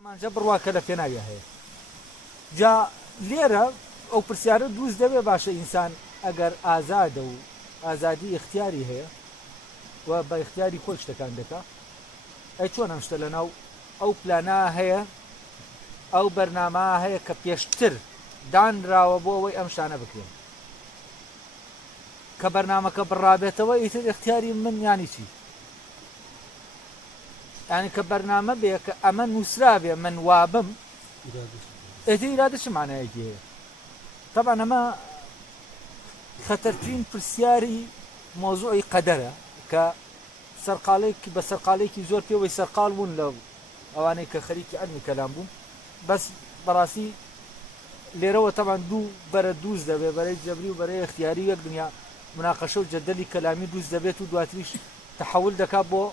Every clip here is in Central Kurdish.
ئەمانجە بڕواکە لە پێناوی هەیە جا لێرە ئەو پرسیارە دروست دەبێ باشە ئینسان ئەگەر ئازادە و ئازادی اختیاری هەیە و بە اختیاری خۆی شتەکان دەکا ئەی چۆن ئەم شتە لەناو ئەو پلانە هەیە ئەو بەرنامە هەیە کە پێشتر دانراوە بۆ ئەوەی ئەم شانە بکرێن کە بەرنامەکە بڕابێتەوە ئیتر اختیاری من یانی چی یعنی کە بەرنامە بێ کە ئەمە نووسرابێ من وابم ئێتر ئیرادە چ مانایەکی هەیە طبعا ئەمە خەتەرترین پرسیاری مۆزوعی قەدەرە کە سەرقاڵێکی بە سەرقاڵێکی زۆر پێوەی سەرقاڵ بوون لە ئەوانەی کە خەریکی عەلمی کەلام بوون بەس بەڕاستی لێرەوە طبعا دوو بەرە دووز دەبێ بەرەی جەبری و بەرەی اختیاری یەک دنیا مناقەشە و جەدەلی کەلامی دروست دەبێت و دواتریش تەحول دەکات بۆ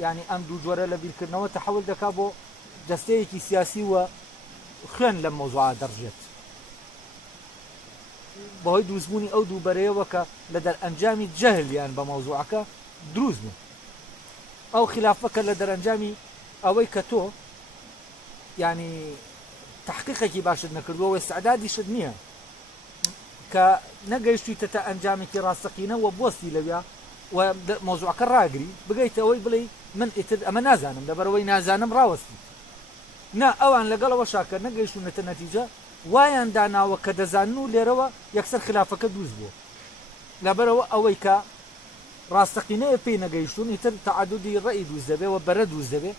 یعنی ئەم دوو جۆرە لە بیرکردنەوە تەحول دەکات بۆ دەستەیەکی سیاسی و خوێن لە مۆزوعە دەڕژێت بەهۆی دروستبوونی ئەو دوو بەرەیەوە کە لە دەرئەنجامی جەهلیان بە مۆزوعەکە دروست بوو ئەو خلافەکە لە دەرئەنجامی ئەوەی کە تۆ یعنی تحقیقێکی باشت نەکردووە و استعدادیشت نییە کە نەگەیشتویتە تا ئەنجامێکی ڕاستەقینەوە بۆستی لەویا و مۆزوعەکە ڕاگری بگەیتە ئەوەی بڵێ من ئیتر ئەمە نازانم لەبەرەوەی نازانم ڕاوەستی نا ئەوان لەگەڵەوە شاکە نەگەیشتونەتە نەتیجە وایان داناوە کە دەزانن و لێرەوە یەکسەر خلافەکە دروست بووە لەبەرەوە ئەوەی کە ڕاستەقینەیە پێی نەگەیشتون ئیتر تەعەدودی ڕەئی دروست دەبێ و بەرە دروست دەبێ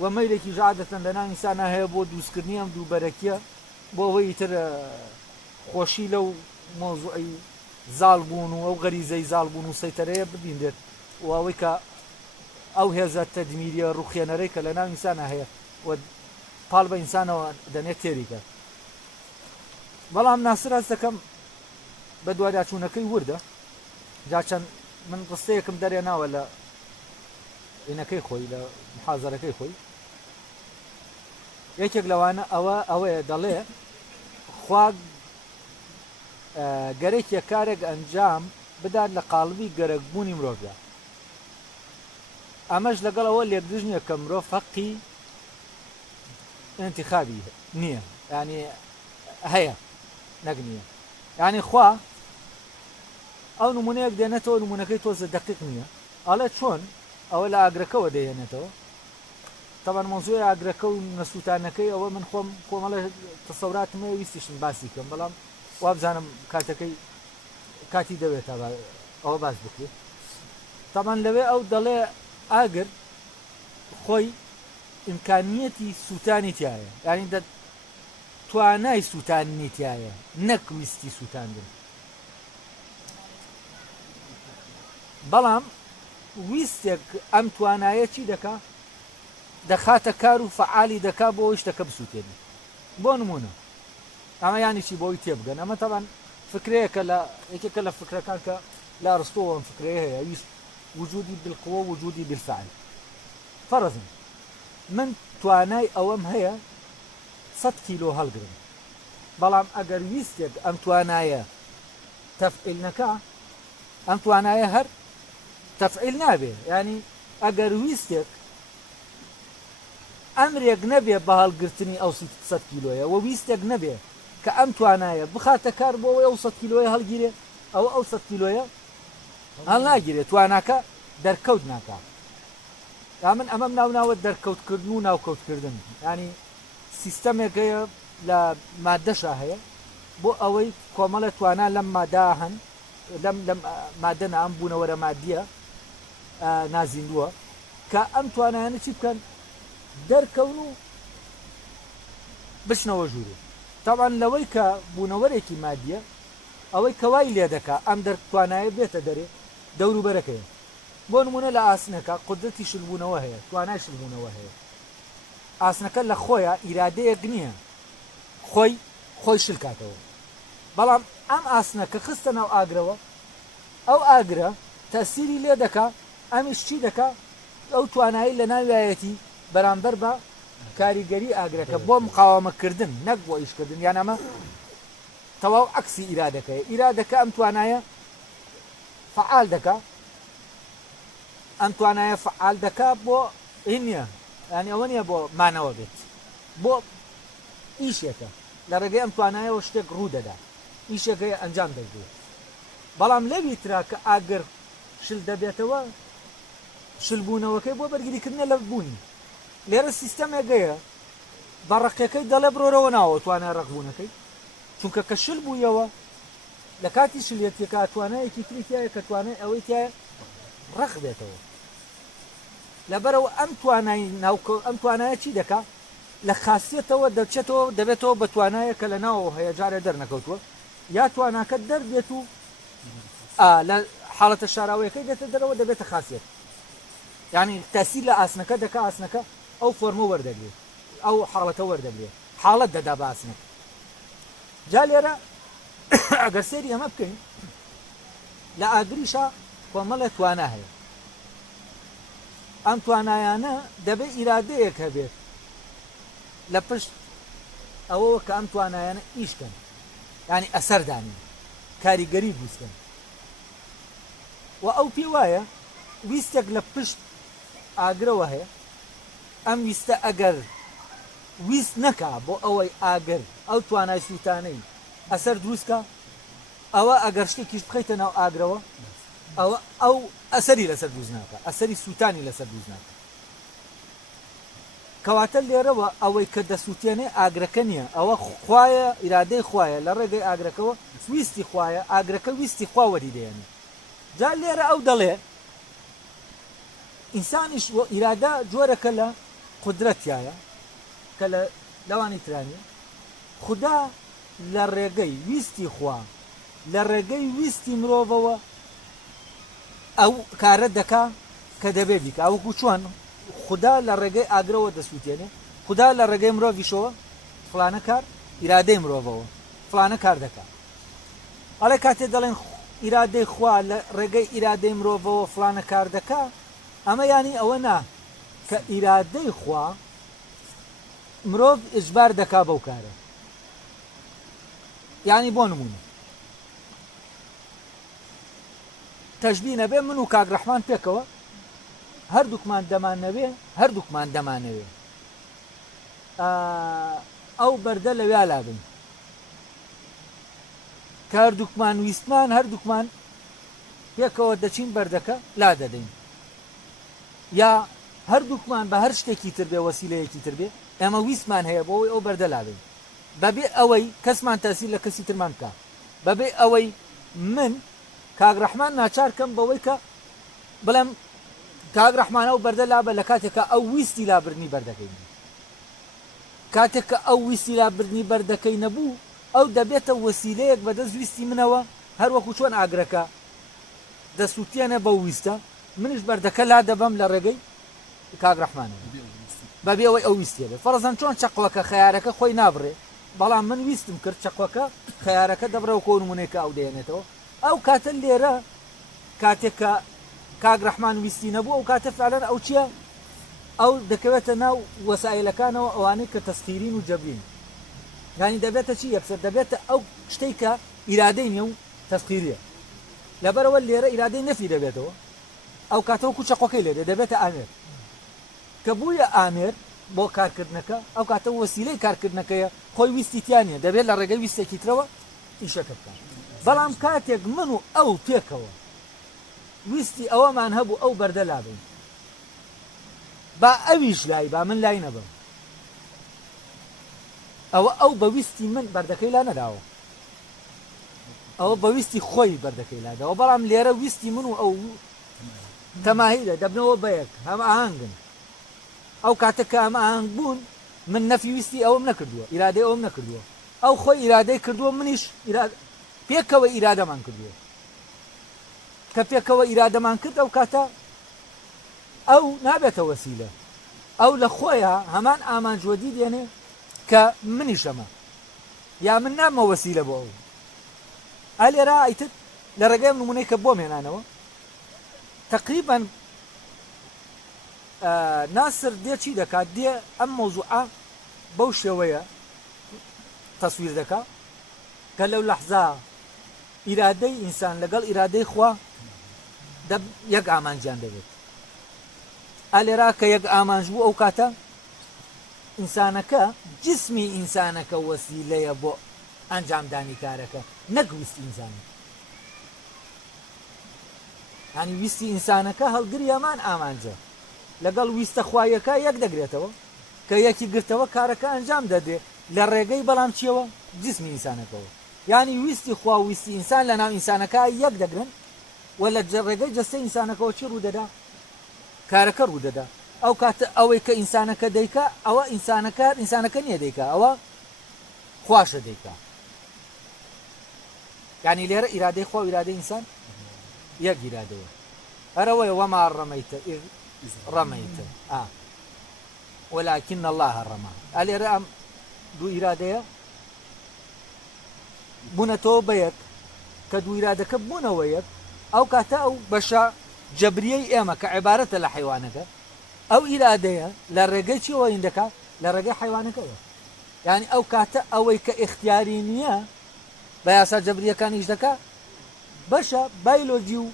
و مەیلێکی عادەتەن لە ناو ئینسانە هەیە بۆ دروستکردنی ئەم دوو بەرەکیە بۆ ئەوەی ئیتر خۆشی لەو مۆزوعی زاڵ بوون و ئەو غەریزەی زاڵ بوون و سەیتەرەیە ببیندێت و ئەوەی کە ئەو هێزە تەدمیریە ڕوخێنەرەی کە لە ناو ئینسانە هەیە و پاڵ بە ئینسانەوە دەنێت تێریکە بەڵام ناسر هەست دەکەم بە دوواداچوونەکەی وردە جا چەند من ڕستەیەکم دەرێ ناوە لە عینەکەی خۆی لە محازەرەکەی خۆی یەکێک لەوانە ئەوەیە دەڵێ خوا گەرەێکیە کارێک ئەنجام بدات لە قاڵبی گەرەکبوونی مرۆڤە ئەمەش لەگەڵەوە لێبدژنیە کە مرۆڤ حەقی انتخابی نییە یعنی هەیە نەک نییە یعنی خوا ئەو نمونەیەک دێنێتەوە نمونونەکەی تۆزە دقیق نییە ئەڵێ چۆن ئەوە لە ئاگرەکەەوە دەێنێتەوە تەبەن مۆزوعی ئاگرەکە و نەسووتانەکەی ئەوە من خۆم کۆمەڵە تەسەوراتمە ویستیشم باسی کەم بەڵام وابزانم کاتەکەی کاتی دەوێت ئەوە باس بکرێت تەبەن لەوێ ئەو دەڵێ ئاگر خۆی ئیمکانیەتی سووتانی تایە یعنی توانای سووتانی تایە نەک ویستی سووتاندن بەڵام ویستێک ئەم توانایە چی دەکا دەخاتە کار و فعالی دەکا بۆ ئەوی شتەکە بسووتێنی بۆ نمونە ئەمە یانی چی بۆی تێبگەن ئەمە تەبەن فکرەیەکە لە یەکێکە لە فکرەکان کە لا ئەرسطۆ ئەم فکرەیە هەیە ویست وجودی بالقوة وجودی بالفعل فەرەزم من توانای ئەوەم هەیە 100 کیلۆ هەڵگرم بەڵام ئەگەر ویستێک ئەم توانایە تەفعیل نەکا ئەم توانایە هەر تەفعیل نابێ ینی ئەگەر ویستێک ئەمرێک نەبێ بە هەڵگرتنی ئەو 100 کیلۆیە و ویستێک نەبێ کە ئەم توانایە بخاتە کار بۆ ئەوەی ئەو 100 کیلۆیە هەڵگیرێ ئەو 100 کیلۆیە هەڵ ناگیرێت تواناکە دەرکەوت ناکا یا من ئەمەم ناوناوە دەرکەوتکردن و ناوکەوتکردن ینی سیستەمێکەیە لە مادەشە هەیە بۆ ئەوەی کۆمەڵە توانا لەم مادا هەن لەم مادەنە ئەم بوونەوەرە مادیە نازیندووە کە ئەم توانایانە چی بکەن دەرکەون و بشنەوە ژوورێ تاوان لەوەی کە بوونەوەرێکی مادیە ئەوەی کەوای لێ دەکا ئەم دەرتوانایە بێتە دەرێ دەوروبەرەکەیە بۆ نمونە لە ئاسنەکە قودرەتی شلبوونەوە هەیە توانای شلبوونەوە هەیە ئاسنەکە لە خۆیە ئیرادەیەک نییە خۆی شلکاتەوە بەڵام ئەم ئاسنە کە خستە ناو ئاگرەوە ئەو ئاگرە تەسیری لێ دەکا ئەمیش چی دەکا ئەو توانایی لە ناوایەتی بەرامبەر بە کاریگەری ئاگرەکە بۆ مقاومەکردن نەک بۆ ئیشکردن یان ئەمە تەواو عەکسی ئیرادەکەیە ئیرادەکە ئەم توانایە فعال دەکا ئەم توانایە فعال دەکا بۆ هین نییە ینی ئەوە نییە بۆ مانەوە بێت بۆ ئیشێکە لە ڕێگەی ئەم توانایەوە شتێک ڕوو دەدا ئیشێکەکە ئەنجام دەدرێت بەڵام لەوی ترا کە ئاگر شل دەبێتەوە شلبوونەوەکەی بۆ بەرگریکردنە لە بوونی لێرە سیستەمێکەیە بە ڕقەکەی دەڵێ بڕۆرەوە ناوە توانای ڕقبوونەکەی چونکە کە شل بوویەوە لە کاتی شلێتێکا توانایەکی تریتایە کە توانای ئەوەی تایە ڕق بێتەوە لەبەرەوە ئەم توانای ناوکە ئەم توانایە چی دەکا لە خاصیتەوە دەچێتەوە دەبێتەوە بە توانایە کە لە ناوەوە هەیە جارێ دەرنەکەوتووە یا تواناکە دەردێت و لە حاڵەتە شاراوەیەکەی دێتە دەرەوە دەبێتە خاصیت یعنی تەسیل لە ئاسنەکە دەکا ئاسنەکە ئەو فۆرمە وەردەگرێت ئەو حاڵەتە وەردەگرێت حاڵەت دەدا بە ئاسنەکە جا لێرە ئەگەر سێری ئەمە بکەین لە ئاگریشە کۆمەڵە توانە هەیە ئەم توانایانە دەبێت ئیرادەیەک هەبێت لە پشت ئەوەوە کە ئەم توانایانە ئیشکەن یعنی ئەسەردانی کاریگەری بووستن و ئەو پێ وایە ویستێک لە پشت ئاگرەوە هەیە ئەم ویستە ئەگەر ویست نەکا بۆ ئەوەی ئاگر ئەو توانای سووتانەی ئەسەر دروستکە ئەوە ئەگەر شتێکیش بخەیتە ناو ئاگرەوە ئەو ئەسەری لەسەر دروست ناکە ئەسەری سووتانی لەسەر دروست ناکە کەواتە لێرەوە ئەوەی کە دەسووتێنێ ئاگرەکە نییە ئەوە خوایە ئیرادەی خوایە لە ڕێگەی ئاگرەکەەوە ویستی خوایە ئاگرەکە ویستی خوا وەری دێنێ جا لێرە ئەو دەڵێ ئینسانیش ئیرادە جۆرەکە لە قودرەتیایە کە لە لەوانی ترانیە خوددا لە ڕێگەی ویستی خوا لە ڕێگەی ویستی مرۆڤەوە ئەو کارە دەکا کە دەبێت بیکە ئەوەکو چۆن خوددا لە ڕێگەی ئاگرەوە دەسووتێنێ خوددا لە ڕێگەی مرۆڤیشەوە فلانە کار ئیرادەی مرۆڤەوە فلانە کار دەکات ئەڵێ کاتێ دەڵێن ئیرادەی خوا لە ڕێگەی ئیرادەی مرۆڤەوە فلانە کار دەکا ئەمە ینی ئەوە نا کە ئیرادەی خوا مرۆڤ ئجبار دەکا بەو کارە یعنی بۆ نمونە تەشبیه نەبێ من و کاک ڕەحمان پێکەوە هەردووکمان دەمانەوێ هەردووکمان دەمانەوێ ئەو بەردە لەوێ لابن کە هەردووکمان ویستمان هەردووکمان پێکەوە دەچین بەردەکە لا دەدەین یا هەردووکمان بە هەر شتێکی تر بێ وەسیلەیەکی تر بێ ئێمە ویستمان هەیە بۆ ئەوەی ئەو بەردە لابن بەبێ ئەوەی کەسمان تاسیر لە کەسی ترمان بکە بەبێ ئەوەی من کاک ڕەحمان ناچار کەم بەوەی کە بڵێم کاک ڕەحمانە و بەردە لابە لە کاتێکە ئەو ویستی لابردنی بەردەکەی کاتێککە ئەو ویستی لابردنی بەردەکەی نەبوو ئەو دەبێتە وەسیلەیەک بەدەست ویستی منەوە هەروەکو چۆن ئاگرەکە دەسووتێنە بە ویستە منش بەردەکە لا دەبەم لە ڕێگەی کاک ڕەحمانە بەبێ ئەوەی ئەو ویستێ بێ فەرەزەن چۆن چەقڵەکە خەیارەکە خۆی نابڕێ بەڵام من ویستم کرد چەقڵەکە خەیارەکە دەبڕەوە کۆنمونێکە ئەو دێنێتەوە ئەو کاتە لێرە کاتێکە کاک ڕەحمان ویستی نەبوو ئەو کاتە فعلەن ئەو چییە ئەو دەکەوێتە ناو وەسایلەکانەوە ئەوانەی کە تەسخیرین و جەبرین یعنی دەبێتە چی یەکسەر دەبێتە ئەو شتەی کە ئیرادەی نیە و تەسخیریە لەبەرەوە لێرە ئیرادەی نەفی دەبێتەوە ئەو کاتەوە کوچەقۆکەی لێرە دەبێتە ئامێر کە بوویە ئامێر بۆ کارکردنەکە ئەو کاتە وەسیلەی کارکردنەکەیە خۆی ویستیتیانە دەبێت لە ڕێگەی ویستێکی ترەوە ئیشەکە بکات بەڵام کاتێک من و ئەو پێکەوە ویستی ئەوەمان هەبوو ئەو بەردە لابن با ئەویش لای با من لای نەبم ئەو بەویستی من بەردەکەی لا نەداوە ئەوە بەویستی خۆی بەردەکەی لاداوە بەڵام لێرە ویستی من و ئەو تەماهیدە دەبنەوە بەیەک هەمە ئاهەنگن ئەو کاتە کە ئەمە ئاهەنگ بوون من نەفی ویستی ئەوم نەکردووە ئیرادەی ئەوم نەکردووە ئەو خۆی ئیرادەی کردووە منیش پێکەوە ئیرادەمان کردووە کە پێکەوە ئیرادەمان کرد ئەو کاتە ئەو نابێتە وەسیلە ئەو لە خۆیە هەمان ئامانجوەدی دێنێ کە منیشەمە یا من نامە وەسیلە بۆ ئەو ئالێرا ئەیتر لە ڕێگەی نمونەی کە بۆ مێنانەوە تقریبا ناسر دێ چی دەکات دێ ئەم مۆزوعە بەو شێوەیە تەسویر دەکات کە لەو لەحزا ئیرادەی ئینسان لەگەڵ ئیرادەی خوا یەک ئامانجیان دەبێت ئالێرا کە یەک ئامانج بوو ئەو کاتە ئینسانەکە جسمی ئینسانەکە وەسیلەیە بۆ ئەنجامدانی کارەکە نەک ویستی ئینسانی ینی ویستی ئینسانەکە هەڵگریەمان ئامانجە لەگەڵ ویستە خوایەکە یەک دەگرێتەوە کە یەکی گرتەوە کارەکە ئەنجام دەدێ لە ڕێگەی بەڵام چیەوە جسمی ئینسانەکەەوە ینی ویستی خوا و ویستی ئینسان لە ناو ئینسانەکە یەک دەگرن و لە ڕێگەی جەستەی ئینسانەکەەوە چی ڕوودەدا کارەکە ڕوودەدا ئەو کاتە ئەوەی کە ئینسانەکە دەیکا ئەوە ئینسانەکە نییە دەیکا ئەوە خواشە دەیکا ینی لێرە ئیرادەی خوا و ئیرادەی ئینسان یەک ئیرادەیە هەرەوەی وەما ڕەمەیتە ئیذ ڕەمەیتە ولكن الله ڕەما ئەلێرە ئەم دوو ئیرادەیە بوونەتەوە بەیەک کە دوو ئیرادەکە بوونەوە یەک ئەو کاتە ئەو بەشە جەبریەی ئێمە کە عیبارەتە لە حیوانەکە ئەو ئیرادەیە لە ڕێگەی چیەوە هین دەکات لە ڕێگەی حیوانەکەەوە یعنی ئەو کاتە ئەوەی کە ئیختیاری نییە بە یاسا جەبریەکانیش دەکات بەشە بایلۆجی و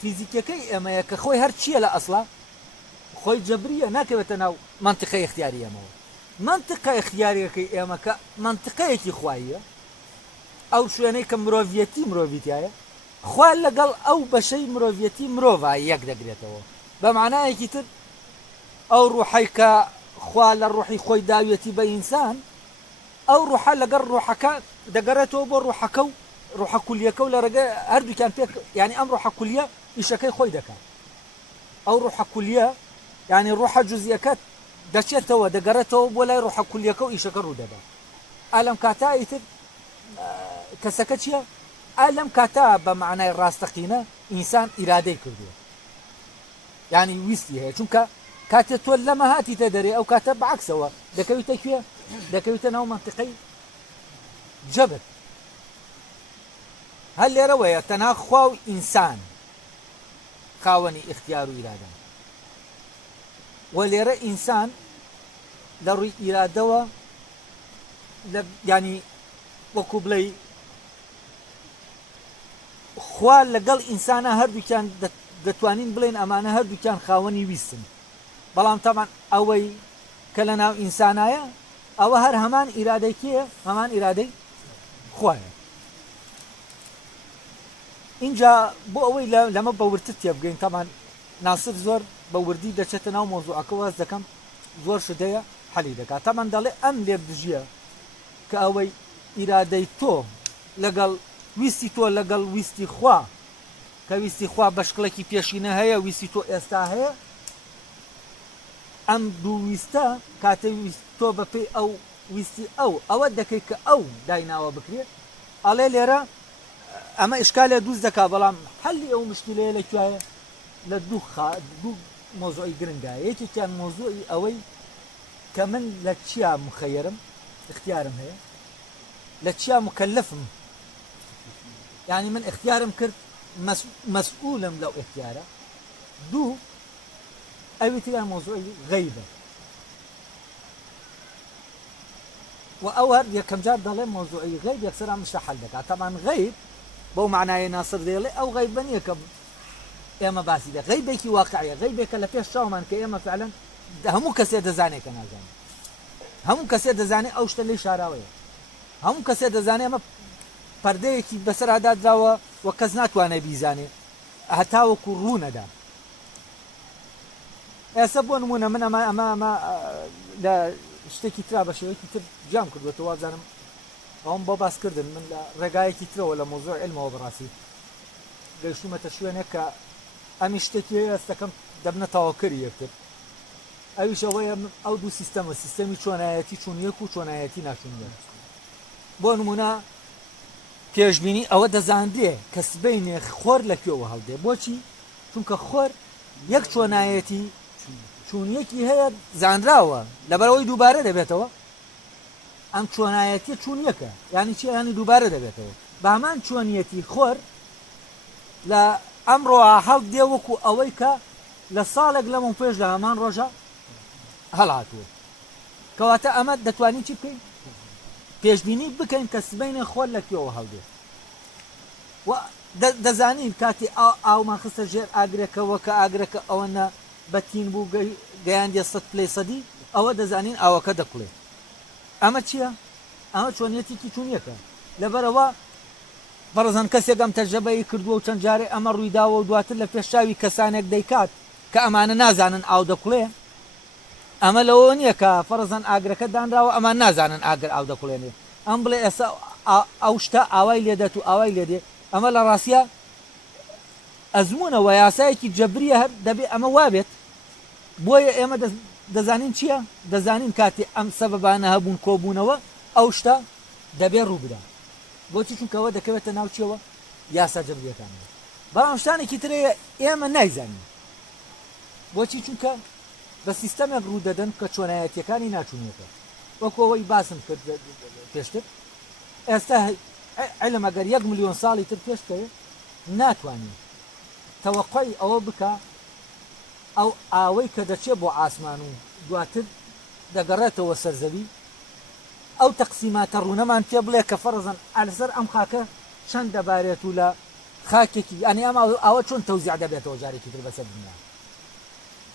فیزیکەکەی ئێمەیە کە خۆی هەر چییە لە ئەسڵا خۆی جەبریە ناکەوێتە ناو منتیقەی اختیاری ئێمەوە منتیقە اختیاریەکەی ئێمە کە منتیقەیەکی خواییە ئەو شوێنەی کە مرۆڤیەتی مرۆڤیتایە خوا لەگەڵ ئەو بەشەی مرۆڤیەتی مرۆڤ یەک دەگرێتەوە بە معنایەکی تر ئەو ڕوحەی کە خوا لە ڕوحی خۆی داوێتی بە ئینسان ئەو ڕوحە لەگەڵ ڕوحەکە دەگەڕێتەوە بۆ ڕوحەکە و ڕوحە کولیەکە و لە ڕێگە هەردووکیان پێک ینی ئەم ڕوحە کولیە ئیشەکەی خۆی دەکات ئەو ڕوحە کولیە ینی ڕوحە جوزیەکە دەچێتەوە دەگەڕێتەوە بۆ لای ڕوحە کولیەکە و ئیشەکە ڕوودەدا ئالەم کاتایی تر کەسەکە چییە ئالەم کاتا بە معنای ڕاستەقینە ئینسان ئیرادەی کردووە ینی ویستی هەیە چونکە کاتێ تۆ لەمە هاتیتە دەرێ ئەو کاتە بەعکسەوە دەکەویتە کوێ دەکەویتە ناو منتیقەی جەبر هەر لێرەوەیە تەنها خوا و ئینسان خاوەنی اختیار و ئیرادە و لێرە ئینسان لە ڕووی ئیرادەوە ینی وەکو بڵێ خوا لەگەڵ ئینسانە هەردووکیان دەتوانین بڵێن ئەمانە هەردووکیان خاوەنی ویستن بەڵام تامان ئەوەی کە لە ناو ئینسانایە ئەوە هەر هەمان ئیرادەی کێیە هەمان ئیرادەی خوایە اینجا بۆ ئەوەی لەمە بەورتر تێبگەین تامان ناسر زۆر بە وردی دەچێتە ناو مۆزوعەکە واز دەکەم زۆر شدەیە حەلی دەکات تامان دەڵێ ئەم لێ دژیە کە ئەوەی ئیرادەی تۆ لەگەڵ ویستی تۆ لەگەڵ ویستی خوا کە ویستی خوا بەشکڵێکی پێشینە هەیە ویستی تۆ ئێستا هەیە ئەم دوو ویستە کاتەی ویست تۆ بەپێی ئەو ویستی ئەوە دەکەی کە ئەو دایناوە بکرێت ئەڵێ لێرە ئەمە ئشکالێ دووست دەکا بەڵام حەلی ئەو مشکلەیە لەکوایە لە دوو مۆزوعی گرنگە یەکێکیان مۆزوعی ئەوەی کە من لە چیا مخەیرم اختیارم هەیە لە چیا مکەلفم یعنی من اختیارم کرد مەسئولم لەو اختیارە دوو ئەویتیان مۆزوعی غەیبە و ئەو هەر یەکەم جار دەڵێ مۆزوعی غەیب یەکسەرا مشتە حەل دەکات تامان غەیب بەو معنایە ناسر دێڵێ ئەو غەیبە نییە کە ئێمە باسی دە غەیبێکی واقعیە غەیبێکە لە پێش چاومان کە ئێمە فعلەن هەموو کەسێ دەزانێت کە نازانێت هەموو کەسێ دەزانێت ئەو شتە لێی شاراوەیە هەموو کەسێ دەزانێت ئەمە پەردەیەکی بەسەرادا دراوە و کەس ناتوانێت بیزانێت هەتاوەکو ڕوونەدا ئێستا بۆ نمونە من ئەمە لە شتێکی ترا بە شێوەیەکی تر جام کردوێتەوە وازانم ئەوم بۆ باسکردن من لە ڕێگایەکی ترەوە لە مۆزوع علمەوە بەڕاستی گەیشتومەتە شوێنێک کە ئەمی شتێکی ئێستەکەم دەبنە تاواکەری یەکتر ئەویش ئەوەیە ئەو دوو سیستەمە سیستەمی چۆنایەتی چوونیەک و چۆنایەتی ناچوونیە بۆ نمونە پێشبینی ئەوە دەزاندێ کە سبەینێ خۆر لەکوێوە هەڵدێ بۆچی چونکە خۆر یەک چۆنایەتی چوونیەکی هەیە زانراوە لەبەرەوەی دووبارە دەبێتەوە ئەم چۆنایەتی چوونیەکە یعنی چی ینی دووبارە دەبێتەوە بامان چۆنیەتی خۆر لە ئەمڕۆ هەڵ دێ وەکو ئەوەی کە لە ساڵێک لەمە پێش لە هەمان ڕۆژە هەڵاتوە کەواتە ئەمە دەتوانین چی بکەین پێشبینی بکەین کە سبەینێ خۆر لەکوێوە هەڵدێ و دەزانین کاتی ئاومان خستە ژێر ئاگرێکەوە کە ئاگرەکە ئەوەنە بەتین بوو گەیاندێ 100% ئەوە دەزانین ئاوەکە دەکڵێ ئەمە چییە؟ ئەمە چۆنیەتێکی چونیەکە لەبەرەوە بەڕزان کەسێک ئەم تەجربەی کردووە و چەند جارێ ئەمە ڕوویداوە و دواتر لە پێشاوی کەسانێک دەیکات کە ئەمانە نازانن ئاو دەکڵێ ئەمە لەوە نییە کە فەرزان ئاگرەکە دانراوە ئەمان نازانن ئاگر ئاو دەکڵێنێ ئەم بڵێ ئێستا ئەو شتە ئاوای لێدەت و ئاوای لێدێ ئەمە لە ڕاستیە ئەزمونەوە یاسایەکی جەبریە هەر دەبێ ئەمە وابێت بۆیە ئێمە دەزانین چییە؟ دەزانین کاتێ ئەم سەبەبانە هەبوون کۆبوونەوە ئەو شتە دەبێ ڕووبدا بۆچی چونکەوە دەکەوێتە ناوچیەوە یاسا جەبریەکانەوە بەڵام شتانێکی ترەیە ئێمە نایزانین بۆچی چونکە بە سیستەمێک ڕوو دەدەن کە چۆنایەتیەکانی ناچوونیەکە وەکەوەی باسم کرد پێشتر ئێستا علم ئەگەر 1 ملیۆن ساڵی تر پێشکەوێت ناتوانین تەوەقعی ئەوە بکە ئەو ئاوەی کە دەچێت بۆ ئاسمان و دواتر دەگەڕێتەوە سەرزەوی ئەو تەقسیماتە ڕوونەمان پێ بڵێ کە فەرزن ئالەسەر ئەم خاکە چەند دەبارێت و لە خاکێکی ئەنی ئەم ئاوە چۆن تەوزیع دەبێتەوە جارێکی تر بەسەر دنیا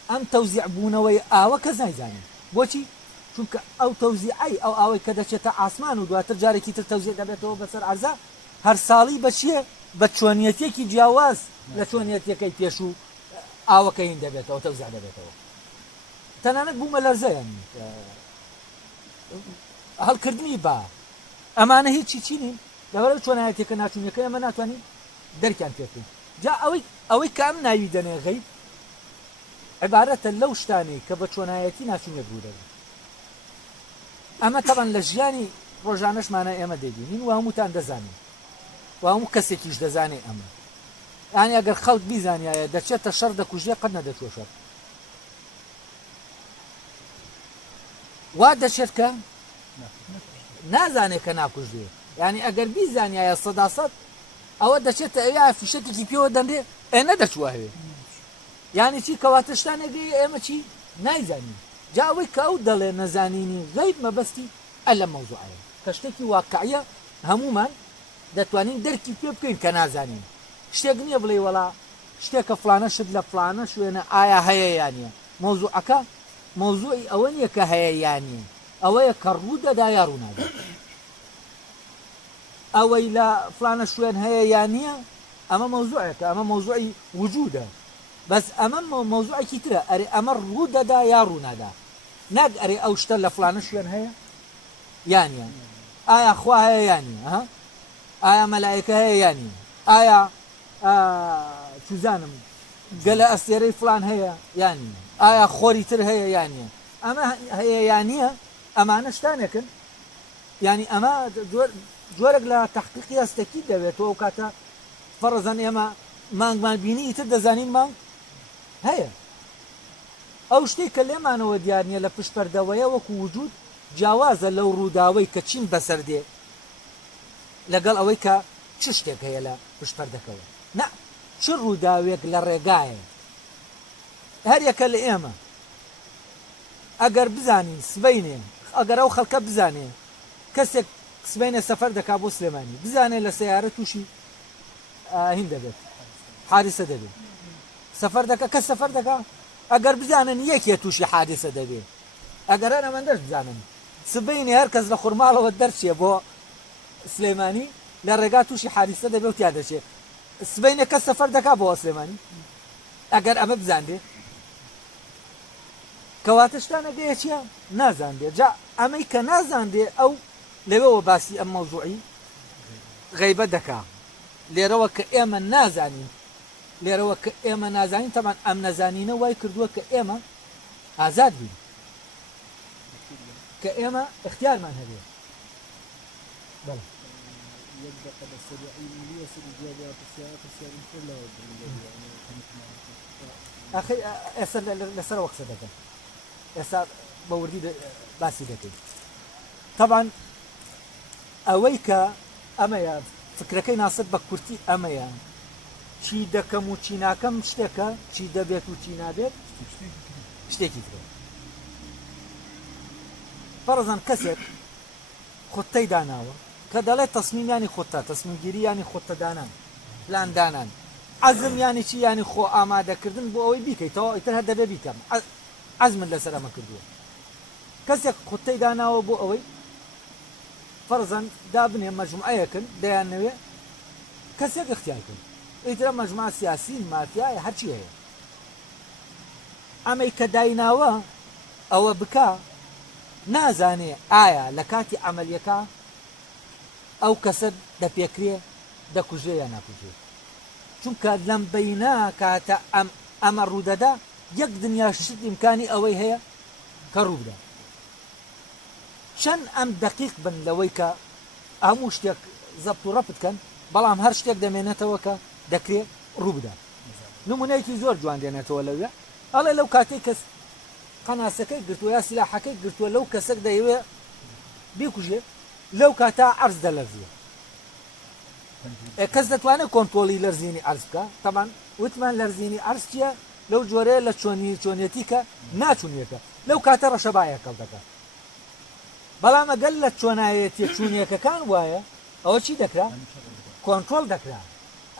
ئەم تەوزیع بوونەوەی ئاوە کەس نایزانێت بۆچی؟ چونکە ئەو تەوزیعی ئەو ئاوەی کە دەچێتە ئاسمان و دواتر جارێکی تر تەوزیع دەبێتەوە بەسەر عەرزە هەر ساڵی بەچیە بە چۆنیەتێکی جیاواز لە چۆنیەتەکەی پێش و ئاوەکە هین دەبێتەوە تەوزیع دەبێتەوە تەنانەت بوومە لەرزەیان هەڵکردنی با ئەمانە هیچی چی نین لەبەرەوە چۆنایەتێکە ناچوونیەکە ئەمە ناتوانین دەرکیان پێکەین جا ئەوەی کە ئەم ناوی دەنێ غەیب عیبارەتە لەو شتانەی کە بە چۆنایەتی ناچوونیەک ڕوو دەدەن ئەمە تەبەن لە ژیانی ڕۆژانەشمانە ئێمە دەبینین و هەمووتان دەزانین و هەموو کەسێکیش دەزانێ ئەمە یعنی ئەگەر خەڵک بیزانایە دەچێتە شەڕ دەکوژێ قەت نەدەچوە شەڕ وا دەچێت کە نازانێت کە ناکوژێ یعنی ئەگەر بیزانایە 100% ئەوە دەچێتە ئەویا فیشەکێکی پێوە دەندێ نەدەچوە هەوێ یعنی چی کەواتە شتانێکی ئێمە چی نایزانین جا ئەوەی کە ئەو دەڵێ نەزانینی غەیب مەبەستی ئەلە مەوزوعەیە کە شتێکی واقعیە هەمومان دەتوانین دەرکی پێ بکەین کە نازانین شتێک نییە بڵێ وەڵا شتێکە فلانە شت لە فلانە شوێنە ئایا هەیە یان نییە مەوزوعەکە مەوزوعی ئەوە نییە کە هەیە یان نییە ئەوەیە کە ڕوو دەدا یا ڕوو نادا ئەوەی لە فلانە شوێن هەیە یان نییە ئەمە مەوزوعەکە ئەمە مەوزوعی وجودە بەس ئەمە مەوزوعێکی ترە ئەرێ ئەمە ڕوو دەدا یا ڕوو نادا ناک ئەرێ ئەو شتە لە فلانە شوێن هەیە یان نییە ئایا خوا هەیە یان نییە ئایا مەلایکە هەیە یان نییە ئایا چوزانم گەلە ئەستێرەی فلان هەیە یان نییە ئایا خۆری تر هەیە یان نییە ئەمە هەیە یان نییە ئەمانە شتانێکن ینی ئەمە جۆرێک لە تەحقیقی هەستێکی دەوێتەوە و کاتە فەرزەن ئێمە مانگمان بینی ئیتر دەزانین مانگ هەیە ئەو شتێک کە لێمانەوە دیار نییە لە پشتپەردەوەیە وەکو وجود جیاوازە لەو ڕووداوەی کە چین بەسەر دێ لەگەڵ ئەوەی کە چ شتێک هەیە لە پشتپەردەکەوە نە چ ڕووداوێک لە ڕێگایە هەر یەکە لە ئێمە ئەگەر بزانین سبەینێ ئەگەر ئەو خەڵکە بزانێ کەسێک سبەینێ سەفەر دەکا بۆ سلێمانی بزانێ لە سەیارە تووشی هین دەبێت حادثە دەبێت سەفەر دەکا کەس سەفەر دەکا ئەگەر بزانن یەکێ تووشی حادثە دەبێت ئەگەر ئەمەندەش بزانن سبەینێ هەر کەس لە خوڕماڵەوە دەرچێ بۆ سلێمانی لە ڕێگا تووشی حادثە دەبێت و تیا دەچێت سبەینێ کەس سەفەر دەکا بۆ سلێمانی ئەگەر ئەمە بزاندێ کەواتە شتانەگەیە چییە نازاندێ جا ئەمەی کە نازاندێ ئەو لەوێەوە باسی ئەم مەوزوعی غەیبە دەکا لێرەوە کە ئێمە نازانین لێرەوە کە ئێمە نازانین تەمان ئەم نەزانینە وای کردووە کە ئێمە ئازاد بین کە ئێمە اختیارمان هەبێ بەڵێ ئێستا لەسەرەوە قسە دەکەن ئێستا بە وردی باسی دەکەین طبعا ئەوەی کە ئەمەیە فکرەکەی ناسب بە کورتی ئەمەیە چی دەکەم و چی ناکەم شتێکە چی دەبێت و چی نابێت شتێکی ترە فەرزان کەسێک خۆتەی داناوە کە دەڵێت تەسمیمیانی خۆتە تەسمیمگیریانی خۆتە دانان پلان دانان عەزم یانی چی یانی خۆ ئامادەکردن بۆ ئەوەی بیکەیتەوە ئیتر هەر دەبێ بیکەم عەزمت لەسەر ئەمە کردووە کەسێک قوتەی داناوە بۆ ئەوەی فەرزەن دابنێ مەجموعەیەکن دەیانەوێ کەسێک اختیارکن ئیترە مەجموعە سیاسین مافیایە هەرچی هەیە ئەمەی کە دایناوە ئەوە بکە نازانێ ئایا لە کاتی عەمەلیەکە ئەو کەسە دەپێکرێ دەکوژێ یا ناکوژێ چونکە لەم بەینا کاتە ئەمە ڕوودەدا یەک دنیا شت ئیمکانی ئەوەی هەیە کە ڕووبدا چەند ئەم دەقیق بن لەوەی کە هەموو شتێک زەبط و ڕەپت بکەن بەڵام هەر شتێک دەمێنێتەوە کە دەکرێت ڕووبدا نمونەیەکی زۆر جوان دێنێتەوە لەوێ ئەڵێ لەو کاتێک کەس قەناسەکەی گرتووە یا سیلاحەکەی گرتووە لەو کەسێک دەیەوێ بیکوژێ لەو کاتا عەرز دەلەرزێ کەس دەتوانێت کۆنترۆڵی لەرزینی عەرز بکە تەمان وتمان لەرزینی عەرز چییە لەو جۆرەیە لە چۆنیەتی کە ناچوونیەکە لەو کاتە ڕەشەبایە کەڵ دەکات بەڵام ئەگەر لە چۆنایەتی چوونیەکەکان وایە ئەوە چی دەکرا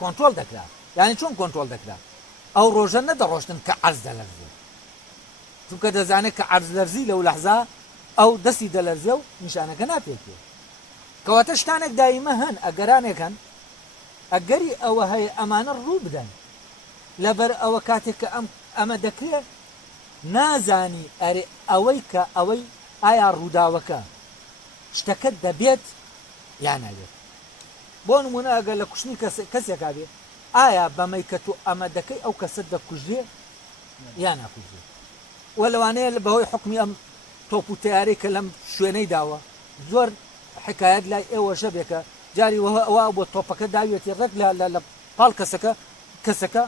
کۆنترۆل دەکرا یعنی چۆن کۆنترۆل دەکرا ئەو ڕۆژە نەدەڕۆشتن کە عەرز دەلەرزێ چونکە دەزانێت کە عەرز لەرزی لەو لەحزا ئەو دەستی دەلەرزێ و نیشانەکە ناپێکێ کەواتە شتانێک دایمە هەن ئەگەرانێک هەن ئەگەری ئەوە هەیە ئەمانە ڕوو بدەن لەبەر ئەوە کاتێک کە ئەمە دەکرێت نازانی ئەرێ ئەوەی کە ئەوەی ئایا ڕووداوەکە شتەکەت دەبێت یان نابێت بۆ نمونە ئەگەر لە کوشتنی کەسێکا بێت ئایا بەمەی کە تۆ ئەمە دەکەی ئەو کەسەت دەکوژێ یان ناکوژێ وە لەوانەیە بەهۆی حکمی ئەم تۆپ و تەیارەی کە لەم شوێنەی داوە زۆر حکایەت لای ئێوەشە بێکە جاری ئەوە بۆ تۆپەکە داوێتی ڕێک لە پاڵ کەسەکە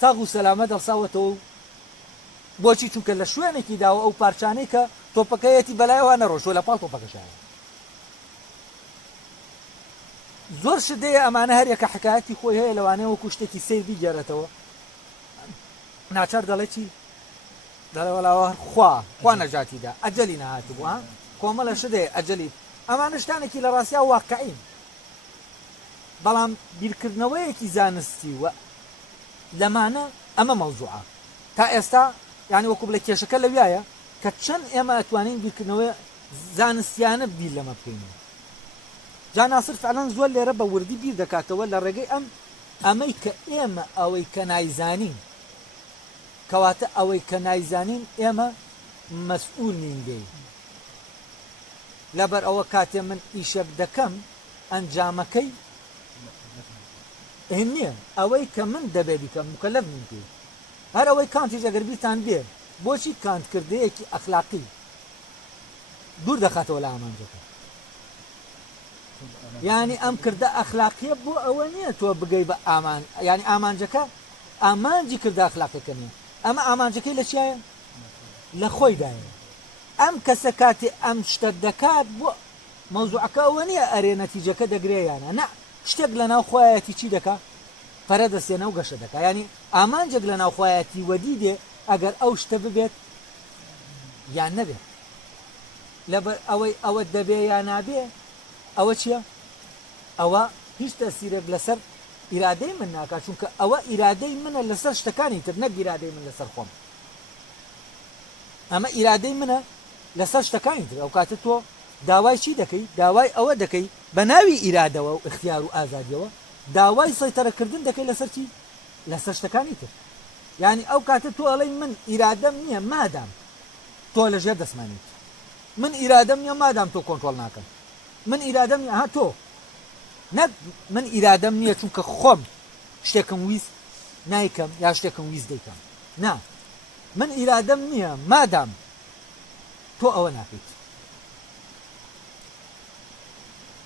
ساغ و سەلامە دەڵساوەتەوە بۆچی چونکە لە شوێنێکی داوە ئەو پارچانەی کە تۆپەکەیەتی بەلایەوە نەڕۆژوە لە پاڵ تۆپەکەشایە زۆر شدەیە ئەمانە هەرێکە حکایەتی خۆی هەیە لەوانەیە وەکو شتێکی سیر بیگەڕێتەوە ناچار دەڵێ چی دەڵێ وەڵاوە خوا نەجاتیدا ئەجەلی نەهاتبوو کۆمەڵە شدەیە ئەجەلی ئەمانە شتانێکی لە ڕاستیا واقعین بەڵام بیرکردنەوەیەکی زانستی وە لەمانە ئەمە مەوزوعە تا ئێستا یعنی وەکو بڵێ کێشەکە لەویایە کە چەند ئێمە ئەتوانین بیرکردنەوەی زانستیانە بیر لەمە بکەینەوە جا ناسر فعلەن زۆر لێرە بە وردی بیر دەکاتەوە لە ڕێگەی ئەمەی کە ئێمە ئەوەی کە نایزانین کەواتە ئەوەی کە نایزانین ئێمە مەسئول نین دێ لەبەر ئەوە کاتێ من ئیشەک دەکەم ئەنجامەکەی نییە ئەوەی کە من دەبێ بیکەم مکەلەف نین پێ هەر ئەوەی کانتیش ئەگەر بیرتان بێ بۆچی کانتکردەیەکی ئەخلاقی دوور دەخاتەوە لە ئامانجەکە یعنی ئەم کردە ئەخلاقیە بۆ ئەوە نییە تۆ بگەی بە ئامان یعنی ئامانجەکە ئامانجی کردە ئەخلاقەکە نییە ئەمە ئامانجەکەی لە چیایە لە خۆیدایە ئەم کەسە کاتێ ئەم شتە دەکات بۆ مەوزوعەکە ئەوە نییە ئەرێ نەتیجەکە دەگرێیانە نە شتێک لە ناوخۆیەتی چی دەکا پەرە دەستێنە و گەشە دەکا ینی ئامانجێک لە ناوخۆیەتی وەدی دێ ئەگەر ئەو شتە ببێت یان نەبێت لەبەر ئەوەی ئەوە دەبێ یان نابێ ئەوە چییە ئەوە هیچ تەسیرێک لەسەر ئیرادەی من ناکات چونکە ئەوە ئیرادەی منە لەسەر شتەکانی تر نەک ئیرادەی من لەسەر خۆم ئەمە ئیرادەی منە لەسەر شتەکانی تر ئەو کاتە تۆ داوای چی دەکەی داوای ئەوە دەکەی بە ناوی ئیرادەوە و اختیار و ئازادیەوە داوای سەیتەرەکردن دەکەی لەسەر چی لەسەر شتەکانی تر یعنی ئەو کاتە تۆ ئەڵێی من ئیرادەم نییە مادام تۆ لەژێر دەسمانیت من ئیرادەم نییە مادام تۆ کۆنترۆڵ ناکەم من ئیرادەم نییە تۆ نەک من ئیرادەم نییە چونکە خۆم شتێکم ویست نایکەم یا شتێکم ویست دەیکەم نا من ئیرادەم نییە مادام تۆ ئەوە ناکەیت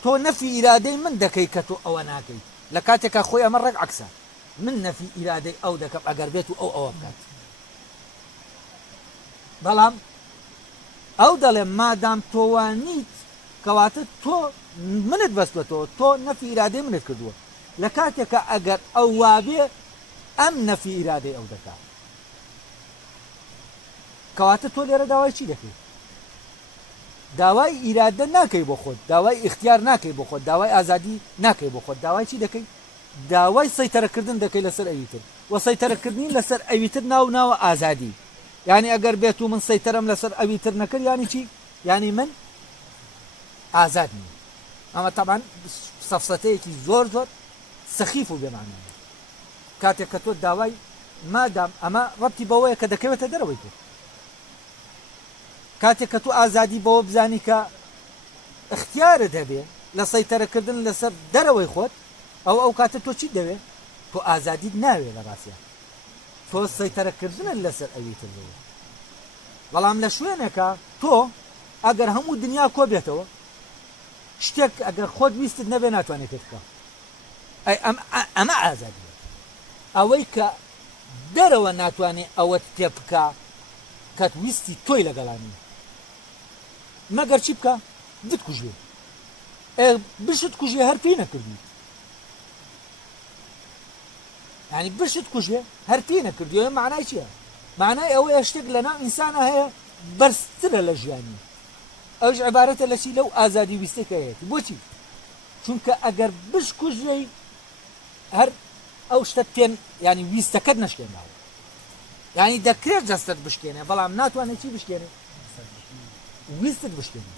تۆ نەفی ئیرادەی من دەکەی کە تۆ ئەوە ناکەیت لە کاتێکە خۆی ئەمە ڕێک عەکسە من نەفی ئیرادەی ئەو دەکەم ئەگەر بێت و ئەوە بکات بەڵام ئەو دەڵێ مادام تۆوانیت کەواتە تۆ منت بەستوێتەوە تۆ نەفی ئیرادەی منت کردووە لە کاتێکە ئەگەر ئەو وابێ ئەم نەفی ئیرادەی ئەو دەکات کەواتە تۆ لێرە داوای چی دەکەیت داوای ئیرادە ناکەی بۆ خۆت داوای اختیار ناکەی بۆ خۆت داوای ئازادی ناکەی بۆ خۆت داوای چی دەکەی داوای سەیتەرەکردن دەکەی لەسەر ئەویتر و سەیتەرەکردنی لەسەر ئەویتر ناوە ئازادی يعني ئەگەر بێت و من سەیتەرم لەسەر ئەوی تر نەکرد یانی چی یانی من ئازاد نییە ئەمە طبعا سەفسەتەیەکی زۆر سەخیف و بێمانە کاتێک کە تۆ داوای مادام ئەمە ڕەبتی بەوەیە کە دەکەوێتە دەرەوەی تۆ کاتێک کە تۆ ئازادی بەوە بزانی کە اختیارت هەبێ لە سەیتەرەکردن لەسەر دەرەوەی خۆت ئەو کاتە تۆ چی دەوێت تۆ ئازادیت ناوێ لە ڕاستیە تۆ سەیتەرەکردنت لەسەر ئەوی تر دەوێت بەڵام لە شوێنێکە تۆ ئەگەر هەموو دنیا کۆ بێتەوە شتێک ئەگەر خۆت ویستت نەبێ ناتوانێت پێت بکە ئەمە ئازادیە ئەوەی کە دەرەوە ناتوانێت ئەوەت پێ بکە کەت ویستی تۆی لەگەڵانی مەگەر چی بکە بتکوژێ بشت کوژێ هەر پێی نەکردی يعني بشت کوژێ هەر پێی نەکردی ئەوە معنای چییە معنای ئەوەیە شتێک لەناو ئینسانە هەیە بەرزترە لە ژیانی ئەوش عیبارەتە لە چی لەو ئازادی ویستێکە هەیەی بۆچی چونکە ئەگەر بشکوژێی هەر ئەو شتە پێن ینی ویستەکەت نەشکێناوە ینی دەکرێت جەستت بشکێنێ بەڵام ناتوانێت چی بشکێنێ ویستت بشکێنێ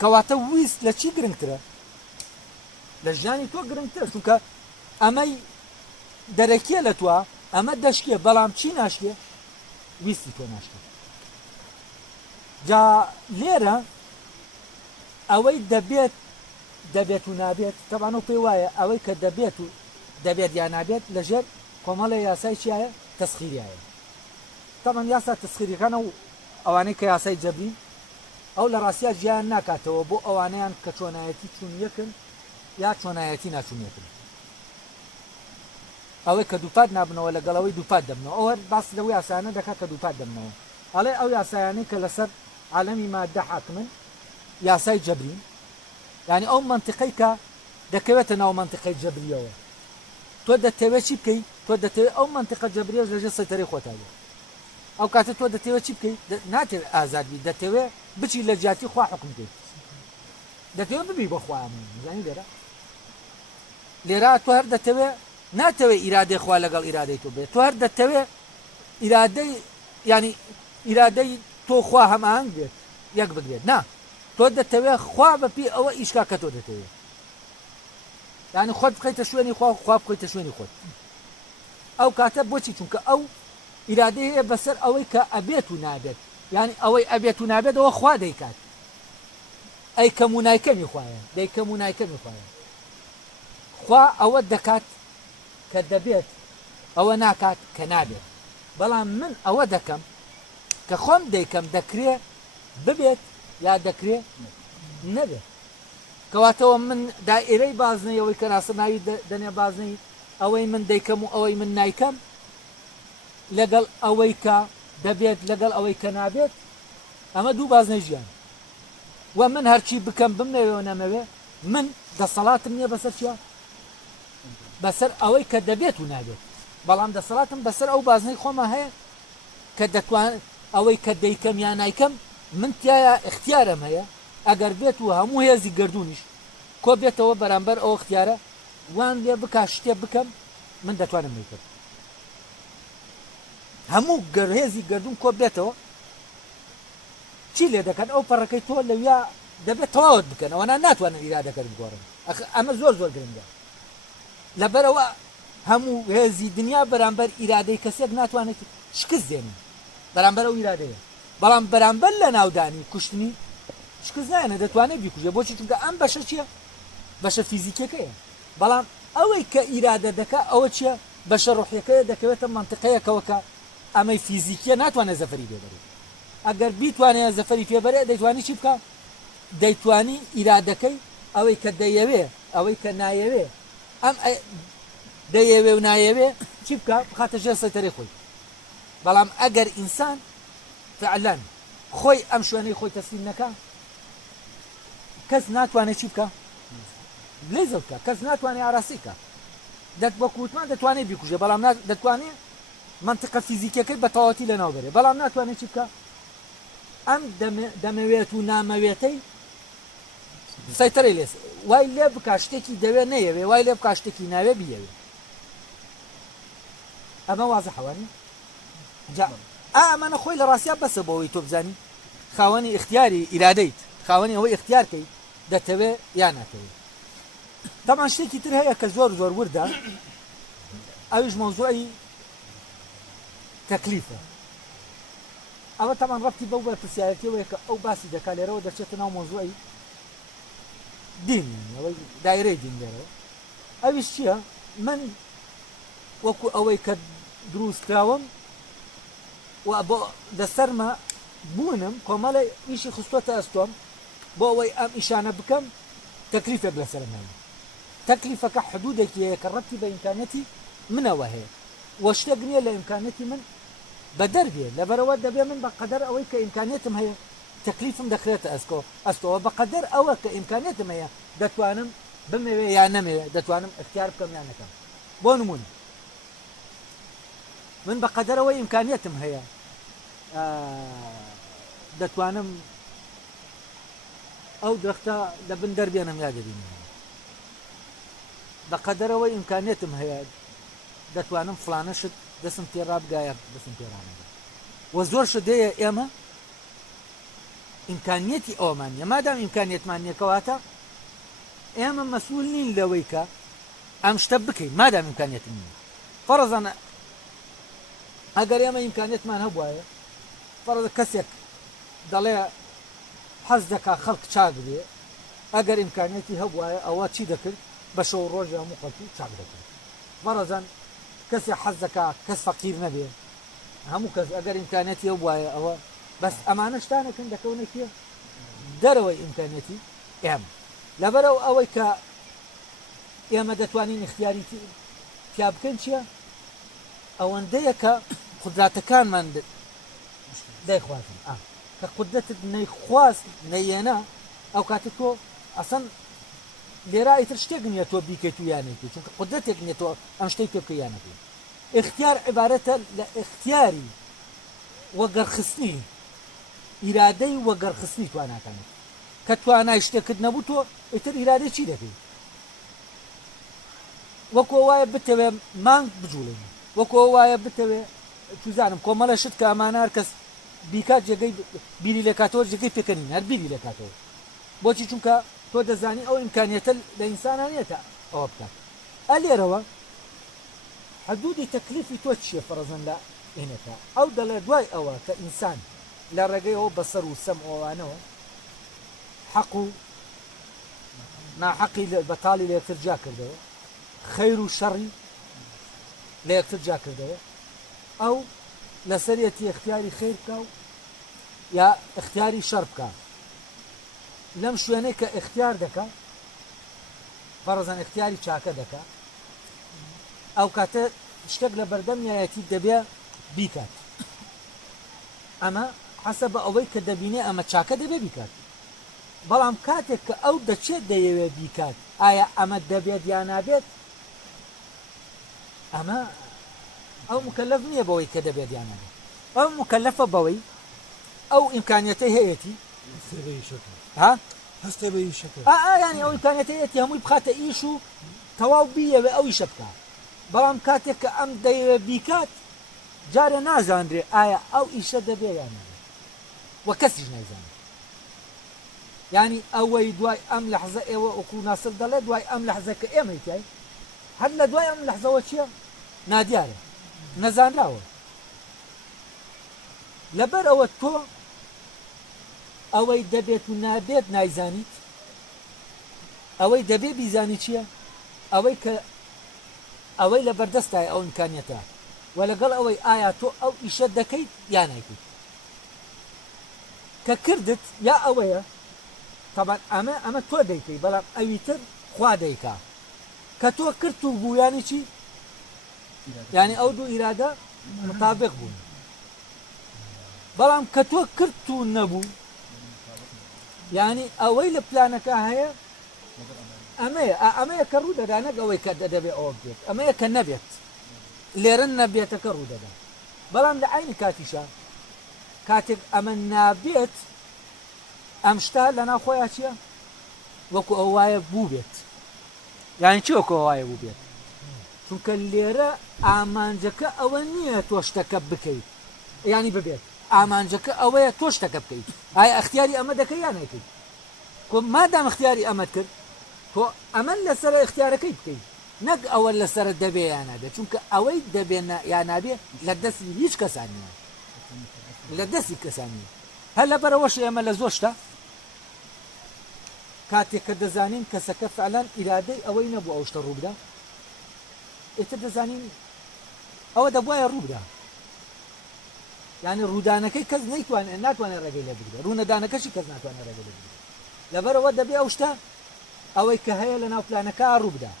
کەواتە ویست لە چی گرنگترە لە ژیانی تۆ گرنگترە چونکە ئەمەی دەرەکیە لە توە ئەمە دەشکێ بەڵام چی ناشکێ ویستی تۆ ناشکێ جا لێرە ئەوەی دەبێت و نابێت تەبان و پێی وایە ئەوەی کە دەبێت یا نابێت لەژێر کۆمەڵە یاسای چیایە تەسخیریایە تەبان یاسا تەسخیریەکانە و ئەوانەی کە یاسای جەبری ئەو لە ڕاستیا ژیان ناکاتەوە بۆ ئەوانەیان کە چۆنایەتی چوونیەکن یا چۆنایەتی ناچوونیەکن ئەوەی کە دووپات نابنەوە لەگەڵەوەی دووپات دەبنەوە ئەوە باس لەوەی یاسایانە دەکات کە دووپات دەبنەوە ئەڵێ ئەو یاسایانەی کە لەسەر عالەمی مادە حاکمن یاسای جەبرین یعنی ئەو منطقەی کە دەکەوێتە ناو منطقەی جەبریەوە تۆ دەتەوێت چی بکەیت تۆ دەتەوێت ئەو منطقە جەبریەش لەژێر سەیتەرەی خۆتاوێ ئەو کاتە تۆ دەتەوێت چی بکەیت ناتەوێت ئازادبی دەتەوێت بچی لە جیاتی خوا حکم بکەیت دەتەوێت ببی بە خوا زانی لێرە تۆ هەر دەتەوێت ناتەوێت ئیرادەی خوا لەگەڵ ئیرادەی تۆ بێت تۆ هەر دەتەوێت ئیرادەی ینی ئیرادەی تۆ خوا هەماهەنگ بێت یەک بگرێت نا تۆ دەتەوێت خوا بەپی ئەوە ئیشکا کە تۆ دەتەوێت یعنی خۆت بخەیتە شوێنی خوا بخۆیتە شوێنی خۆت ئەو کاتە بۆچی چونکە ئەو ئیرادەی هەیە بەسەر ئەوەی کە ئەبێت و نابێت یعنی ئەوەی ئەبێت و نابێت ئەوە خوا دەیکات ئەی کەم و نایکەمی خوایە دەیکەم و نایکەمی خوایە خوا ئەوە دەکات کە دەبێت ئەوە ناکات کە نابێت بەڵام من ئەوە دەکەم کە خۆم دەیکەم دەکرێت ببێت یا دەکرێت نەبێت کەواتەوە من دائیرەی بازنەیەوەی کە ناسناوی دەنێ بازنەی ئەوەی من دەیکەم و ئەوەی من نایکەم لەگەڵ ئەوەی کە دەبێت لەگەڵ ئەوەی کە نابێت ئەمە دوو بازنەی ژیان و من هەرچی بکەم بمنەوێ نەمەوێ من دەسەڵاتم نییە بەسەر چیە بەسەر ئەوەی کە دەبێت و نابێت بەڵام دەسەڵاتم بەسەر ئەو بازنەی خۆمە هەیە کە دەتوان ئەوەی کە دەیکەم یا نایکەم من تایە اختیارم هەیە ئەگەر بێت و هەموو هێزی گردونیش کۆ بێتەوە بەرامبەر ئەو اختیارە وان لێ بکا شتێ بکەم من دەتوانم میکرد هەموو هێزی گردون کۆ بێتەوە چی لێ دەکەن ئەو پەڕەکەی تۆ لەویا دەبێت تەواوت بکەن ئەوە ناتوانن ئیرادەکەت بگۆڕن ئەمە زۆر گرنگە لەبەرەوە هەموو هێزی دنیا بەرامبەر ئیرادەی کەسێک ناتوانێت شکست دێنن بەرامبەر ئەو ئیرادەیە بەڵام بەرامبەر لە ناودانی کوشتنی شکست نایەنە دەتوانێت بیکوژێ بۆچی چونکە ئەم بەشە چییە بەشە فیزیکەکەیە بەڵام ئەوەی کە ئیرادە دەکا ئەوە چییە بەشە ڕوحیەکەیە دەکەوێتە منطقەیەکەوە کە ئەمەی فیزیکیە ناتوانێت زەفەری پێبەرێت ئەگەر بیتوانێت زەفەری پێبەرێت دەیتوانی چی بکە دەیتوانی ئیرادەکەی ئەوەی کە دەیەوێ ئەوەی کە نایەوێ ئەم دەیەوێ و نایەوێ چی بکە بخاتە ژێر سەیتەرەی خۆی بەڵام ئەگەر ئینسان فعلا خۆی ئەم شوێنەی خۆی تەسلیم نەکا کەس ناتوانێت چی بکە لێزە بکە کەس ناتوانێت ئاراسی بکە وەکووتمان دەتوانێت بیکوژێ بەڵام دەتوانێت منطقە فیزیکەکەی بە تەواوەتی لەناو بەرێ بەڵام ناتوانێت چی بکە ئەم دەمەوێت و نامەوێتەی سەیتەرەی لێ وای لێ بکە شتێکی دەوێت نەیەوێ وای لێ بکە شتێکی ناوێ بیەوێ ئەمە وازە حەوانی ئەمانە خۆی لە ڕاستیا بەسە بۆەوەی تۆ بزانی خاوەنی اختیاری ئیرادەیت خاوەنی ئەوەی اختیارکەی دەتەوێ یان ناتەوێت تەمان شتێکی تر هەیە کە زۆر زۆر وردە ئەویش مەوزوعی تەکلیفە ئەوە تەمان ڕەبتی بەو بە پرسیارەتیەوەیە کە ئەو باسی دەکات لێرەوە دەچێتە ناو مەوزوعی دین ئەوەی دایرەی دین لێرەوە ئەویش چییە من وەکو ئەوەی کە دروستکراوم و بۆ لەسەرمە بوونم کۆمەڵی ئیشی خستوەتە ئەستۆم بۆ ئەوەی ئەم ئیشانە بکەم تەکلیفێک لەسەرم هەیە تەکلیفەکە حدودێکی هەیە کە ڕەبتی بە ئیمکانەتی منەوە هەیە وە شتێک نییە لە ئیمکانەتی من بە دەربێ لەبەرەوە دەبێ من بە قەدەر ئەوەی کە ئیمکانێتم هەیە تەکلیفم دەکرێتە ئەستەوە بە قەدەر ئەوە کە ئیمکانێتم هەیە دەتوانم بمەوێ یان نەمەوێ دەتوانم اختیار بکەم یان نەکەم بۆ نمونە من بە قەدەرەوەی ئیمکانێتم هەیە دەتوانم ئەو درەختە لە بن دەربێنم یا دەبینم بە قەدەرەوەی ئیمکانێتم هەیە دەتوانم فلانە شت دەسم تێڕا بگایە دەسم تێڕانەدا وە زۆر شدەیە ئێمە ئیمکانیەتی ئەومان نیە مادام ئیمکانیەتمان نیە کەواتە ئێمە مەسئول نین لەوەی کە ئەم شتە بکەین مادام ئیمکانیەتم نییە فەرەزانە ئەگەر ئێمە ئیمکانیەتمان هەبوایە فەرەزە کەسێک دەڵێ حەز دەکا خەڵک چاک بێ ئەگەر ئیمکانیەتی هەبوایە ئەوە چی دەکرد بە شەو ڕۆژی هەموو خەڵکی چاک دەکرد فەرەزان کەسێک حەز دەکا کەس فەقیر نەبێ هەموو کەس ئەگەر ئیمکانیەتی هەبوایە ئەوە بەس ئەمانە شتانەکەن دەکەونێکیە دەرەوەی ئیمکانیەتی ئێمە لەبەرەو ئەوەی کە ئێمە دەتوانین اختیاری تیا بکەن چییە ئەوەندەیە کە قودراتەکانمان دەیخوازن کە قودرەتت نەیخواست نەیێنا ئەو کاتە تۆ ئەسەن لێرە ئیتر شتێک نییە تۆ بیکەیت و یانێکی چونکە قودرەتێک نییە تۆ ئەم شتەی پێ بکە یانەکەی اختیار عیبارەتە لە اختیاری وەگەڕخستنی ئیرادەی وەگەڕخستنی تواناکانت کە توانای شتێکت نەبوو تۆ ئیتر ئیرادەی چی دەکەیت وەکو وایە بتەوێ مانگ بجوڵێنی وەکو وایە بتەوێ توزانم کۆمەڵە شت کە ئەمانە هەر کەس بیکات جێگەی بیری لە کاتەوە جێگەی پێکەنین هەر بیری لە کاتەوە بۆچی چونکە تۆ دەزانی ئەو ئیمکانیەتە لە ئینسانانێتە ئەوە بکات ئەلێرەوە حدودی تەکلیفی تۆ چییە فەرەزەن لە ئێنەکە ئەو دەڵێ دوای ئەوە کە ئینسان لە ڕێگەیەوە بەسەر و سەم ئەوانەوە حەق و ناحەقی بەتاڵی لە یەکتر جا کردەوە خەیر و شەڕی لە یەکتر جا کردەوە ئەو لەسەرەتی اختیاری خەیر بکە و یا اختیاری شەڕ بکە لەم شوێنەی کە اختیار دەکە فەرەزەن اختیاری چاکە دەکە ئەو کاتە شتێک لە بەردەمیایەتی دەبێ بیکات ئەمە حەسەب بە ئەوەی کە دەبینێ ئەمە چاکە دەبێ بیکات بەڵام کاتێک کە ئەو دەچێت دەیەوێت بیکات ئایا ئەمە دەبێت یا نابێت ئەمە ئەو مکەلەف نییە بەوەی کە دەبێت یان نابێت ئەو مکەلەفە بەوەی ئەو ئیمکانیەتەی هەیەی ها هەستێ بە ئیشەکە ینی ئەو ئیمکانیەتەیەتی هەمووی بخاتە ئیش و تەواو بیەوێ ئەو ئیشە بکات بەڵام کاتێک کە ئەم دەیەوێت بیکات جارێ نازانرێ ئایا ئەو ئیشە دەبێ یان نابێت وە کەسیش نایزانێت ینی ئەوەی دوای ئەم لەحزە ئێوە ئۆکو ناسر دەڵێ دوای ئەم لەحزە کە ئێمەی تای هەر لە دوای ئەم لەحزەوە چییە نادیارە نەزانراوە لەبەر ئەوە تۆ ئەوەی دەبێت و نابێت نایزانیت ئەوەی دەبێ بیزانی چییە ئەوەی کە ئەوەی لە بەردەستای ئەو ئیمکانیەتە و لەگەڵ ئەوەی ئایا تۆ ئەو ئیشە دەکەیت یا نایکەیت کە کردت یا ئەوەیە طبعا ئەمە تۆ دەیکەی بەڵام ئەویتر خوا دەیکا کە تۆ کرد و بوو یانی چی یعنی ئەو دوو ئیرادە مطابق بوون بەڵام کە تۆ کرد و نەبوو یعنی ئەوەی لە پلانەکە هەیە ئەمەیە کە ڕوو دەدا نەک ئەوەی کە دەبێت ئەوە بێت ئەمەیە کە نەبێت لێرن نەبێتەکە ڕوو دەدا بەڵام لە عینی کاتیشە کاتێک ئەمە نابێت ئەم شتا لە ناوخۆیان چییە وەکو ئەو وایە بوو بێت یانی چی وەکو وایە بوو بێت چونکە لێرە ئامانجەکە ئەوە نییە تۆ شتەکە بکەیت ینی ببێت ئامانجەکە ئەوەیە تۆ شتەکە بکەیت ئایا ئەختیاری ئەمە دەکەی یان نەکەیت کۆ مادام اختیاری ئەمەت کرد تۆ ئەمە لەسەر اختیارەکەی بکەیت نەک ئەوە لەسرە دەبێ یان نابێت چونکە ئەوەی دەبێ یان نابێ لە دەستی هیچ کەسان نییە لە دەستی کەسان نییە هەر لەبەرەوەش ئێمە لە زۆر شتە کاتێک کە دەزانین کەسەکە فعلان ئیرادەی ئەوەی نەبوو ئەو شتە ڕووبدا ئێتر دەزانین ئەوە دەبوایە ڕووبدا یعنی ڕوودانەکەی کەس ناتوانێت ڕێگەی لێ بگرێت ڕوونەدانەکەشی کەس ناتوانێت ڕێگەی لێ بگرێت لەبەرەوە دەبێ ئەو شتە ئەوەی کە هەیە لە ناو پلانەکە ڕووبدا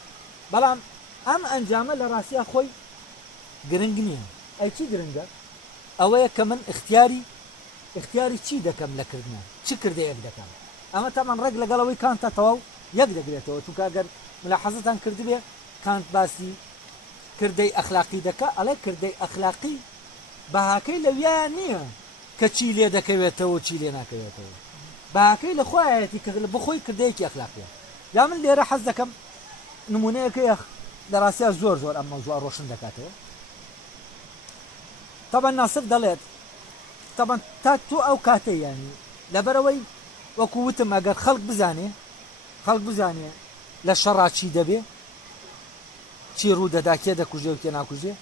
بەڵام ئەم ئەنجامە لە ڕاستیە خۆی گرنگ نییە ئەی چی گرنگە ئەوەیە کە من اختیاری چی دەکەم لەکردنە چی کردەیەک دەکەم ئەمە تامان ڕێک لەگەڵەوەی کانتە تەواو یەک دەگرێتەوە چونکە ئەگەر ملاحەزەتان کردبێ کانت باسی کردەی ئەخلاقی دەکا ئەڵێ کردەی ئەخلاقی بەهاکەی لەویان نییە کە چی لێ دەکەوێتەوە چی لێ ناکەوێتەوە بەهاکەی لە خۆیەتی کە بخۆی کردەیەکی ئەخلاقیە یا من لێرە حەز دەکەم نمونەیەکەیە لە ڕاستیە زۆر ئەم مەوزوع ڕۆشن دەکاتەوە طبعا ناصر دەڵێت طبعا تا تۆ ئەو کاتەی ینی لەبەرەوەی وەکووتم ئەگەر خەڵک بزانێ لە شەڕا چی دەبێ چی ڕوو دەدا کێ دەکوژێ و کێ ناکوژێ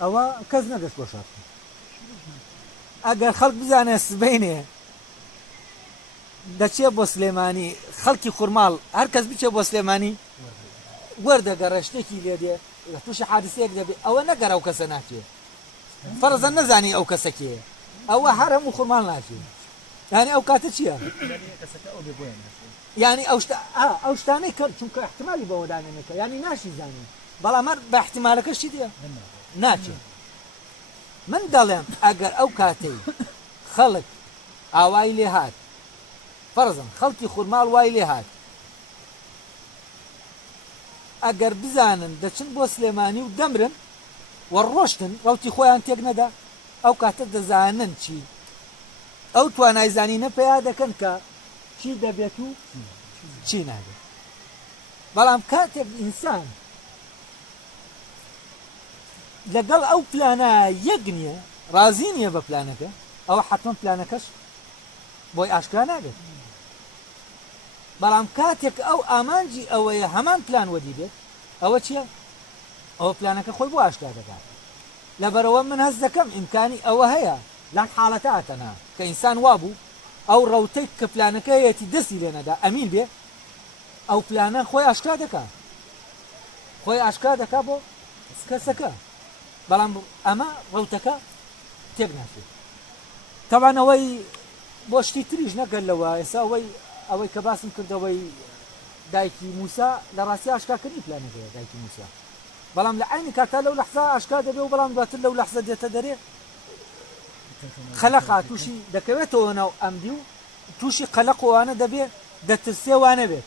ئەوە کەس نەگەشت بۆ شار ئەگەر خەڵک بزانێ سبەینێ دەچێ بۆ سلێمانی خەڵکی خورماڵ هەر کەس بچێ بۆ سلێمانی وەردەگەڕێ شتێکی لێ دێ لە تووشی حادسەیەک دەبێ ئەوە نەگەر ئەو کەسە ناچێ فەرزەن نەزانی ئەو کەسە کێیە ئەوە هەر هەموو خورماڵ ناچێ یعنی ئەو کاتە چییە یعنی ئەو شتانەی کرد چونکە احتمالی بەوە دانێنەکە ینی ناشی زانی بەڵام هەر بە احتمالەکەش چی دێ ناچێت من دەڵێم ئەگەر ئەو کاتەی خەڵک ئاوای لێ هات فەرزن خەڵکی خورماڵ وای لێ هات ئەگەر بزانن دەچن بۆ سلێمانی و دەمرن وەڕۆشتن ڕەوتی خۆیان تێک نەدا ئەو کاتە دەزانن چی ئەو توانایزانینە پێیا دەکەن کە چی دەبێت و چی نابێت بەڵام کاتێک ئینسان لەگەڵ ئەو پلانە یەک نییە ڕازی نییە بە پلانەکە ئەوە حتمما پلانەکەش بۆی ئاشکرا نابێت بەڵام کاتێک ئەو ئامانجی ئەوەیە هەمان پلان وەدی بێت ئەوە چییە ئەوە پلانەکە خۆی بۆ ئاشکرا دەکات لەبەرەوە من هەست دەکەم ئیمکانی ئەوە هەیە لەم حاڵەتاتەنا کە ئینسان وابوو ئەو ڕەوتەی کە پلانەکە هەیەی دەستی لێ نەدا ئەمین بێ ئەو پلانە خۆی ئاشکرا دەکات بۆ کەسەکە بەڵام ئەمە ڕەوتەکە تێک ناچێت تەوان ئەوەی بۆ شتی تریش نەگەلەوە ئێستا ئەوەی کە باسم کردەوەی دایکی موسا لە ڕاستی ئاشکاکردنی پلانەکەیە دایکی موسا بەڵام لە عینی کاتا لەو لەحزە ئاشکا دەبێ و بەڵام دواتر لەو لەحزە دێتە دەرێ خەلەقا تووشی دەکەوێتەوە ناو ئەمدی و تووشی قەلەقوانە دەبێ دەترسێ وانە بێت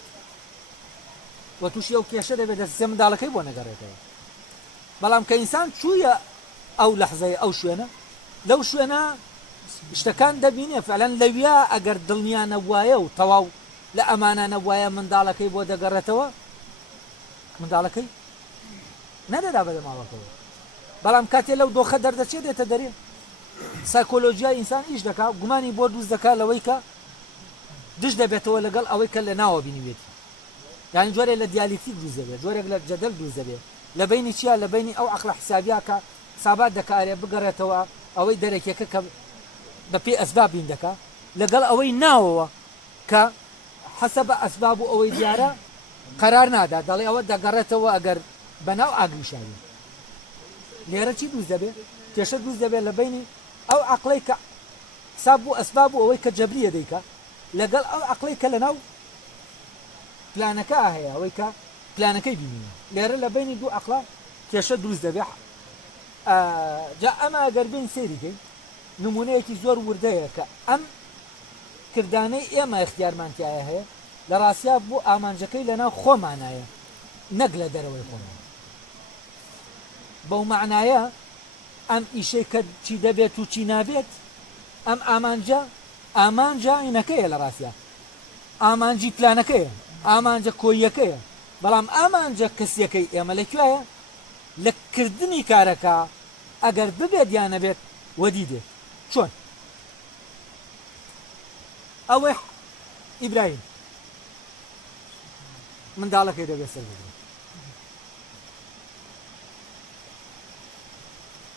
و تووشی ئەو کێشە دەبێت دەترسێ منداڵەکەی بۆ نەگەڕێتەوە بەڵام کە ئینسان چوویە ئەو لەحزەیە ئەو شوێنە لەو شوێنە شتەکان دەبینێ فعلەن لەویا ئەگەر دڵنیانە وایە و تەواو لە ئەمانانە وایە منداڵەکەی بۆ دەگەڕێتەوە منداڵەکەی نەدەدا بەدە ماوەکەوە بەڵام کاتێ لەو دۆخە دەردەچێت دێتە دەرێ سایکۆلۆژیای ئینسان ئیش دەکا گومانی بۆ دروست دەکا لەوەی کە دش دەبێتەوە لەگەڵ ئەوەی کە لە ناوە بینیوێتی یعنی جۆرێک لە دیالیتیک دروست دەبێت جۆرێک لە جەدەل دروست دەبێت لە بینی چیە لە بینی ئەو عەقڵە حسابیە کە سابات دەکارێ بگەڕێتەوە ئەوەی دەرەکێکە کە بەپێ ئەسباب بین دەکا لەگەڵ ئەوەی ناوەوە کە حەسەبە ئەسباب و ئەوەی دیارە قەرار نادا دەڵێ ئەوە دەگەڕێتەوە ئەگەر بەناو ئاگریشاوی لێرە چی دروست دەبێت کێشە دروست دەبێت لە بینی ئەو عەقڵەی کە حساب و ئەسباب و ئەوەی کە جەبریە دەیکا لەگەڵ ئەو عەقڵەی کە لەناو پلانەکە هەیە ئەوەی کە پلانەکەی بینیە لێرە لە بینی دوو عەقڵە کێشە دروست دەبێت جا ئەمە ئەگەر بین سێریکەی نمونەیەکی زۆر وردەیە کە ئەم کردانەی ئێمە اختیارمانتیایە هەیە لە ڕاستیا بۆ ئامانجەکەی لەناو خۆمانایە نەک لە دەرەوەی خۆمان بەو معنایە ئەم ئیشەی کە چی دەبێت و چی نابێت ئەم ئامانجە عینەکەیە لە ڕاستیا ئامانجی پلانەکەیە ئامانجە کۆیەکەیە بەڵام ئامانجە کەسیەکەی ئێمە لەکوێیە لە کردنی کارەکە ئەگەر ببێت یان نەبێت وەدی دێت چۆن ئەوەی ئیبراهیم منداڵەکەی دەبێت سەر ببڕێت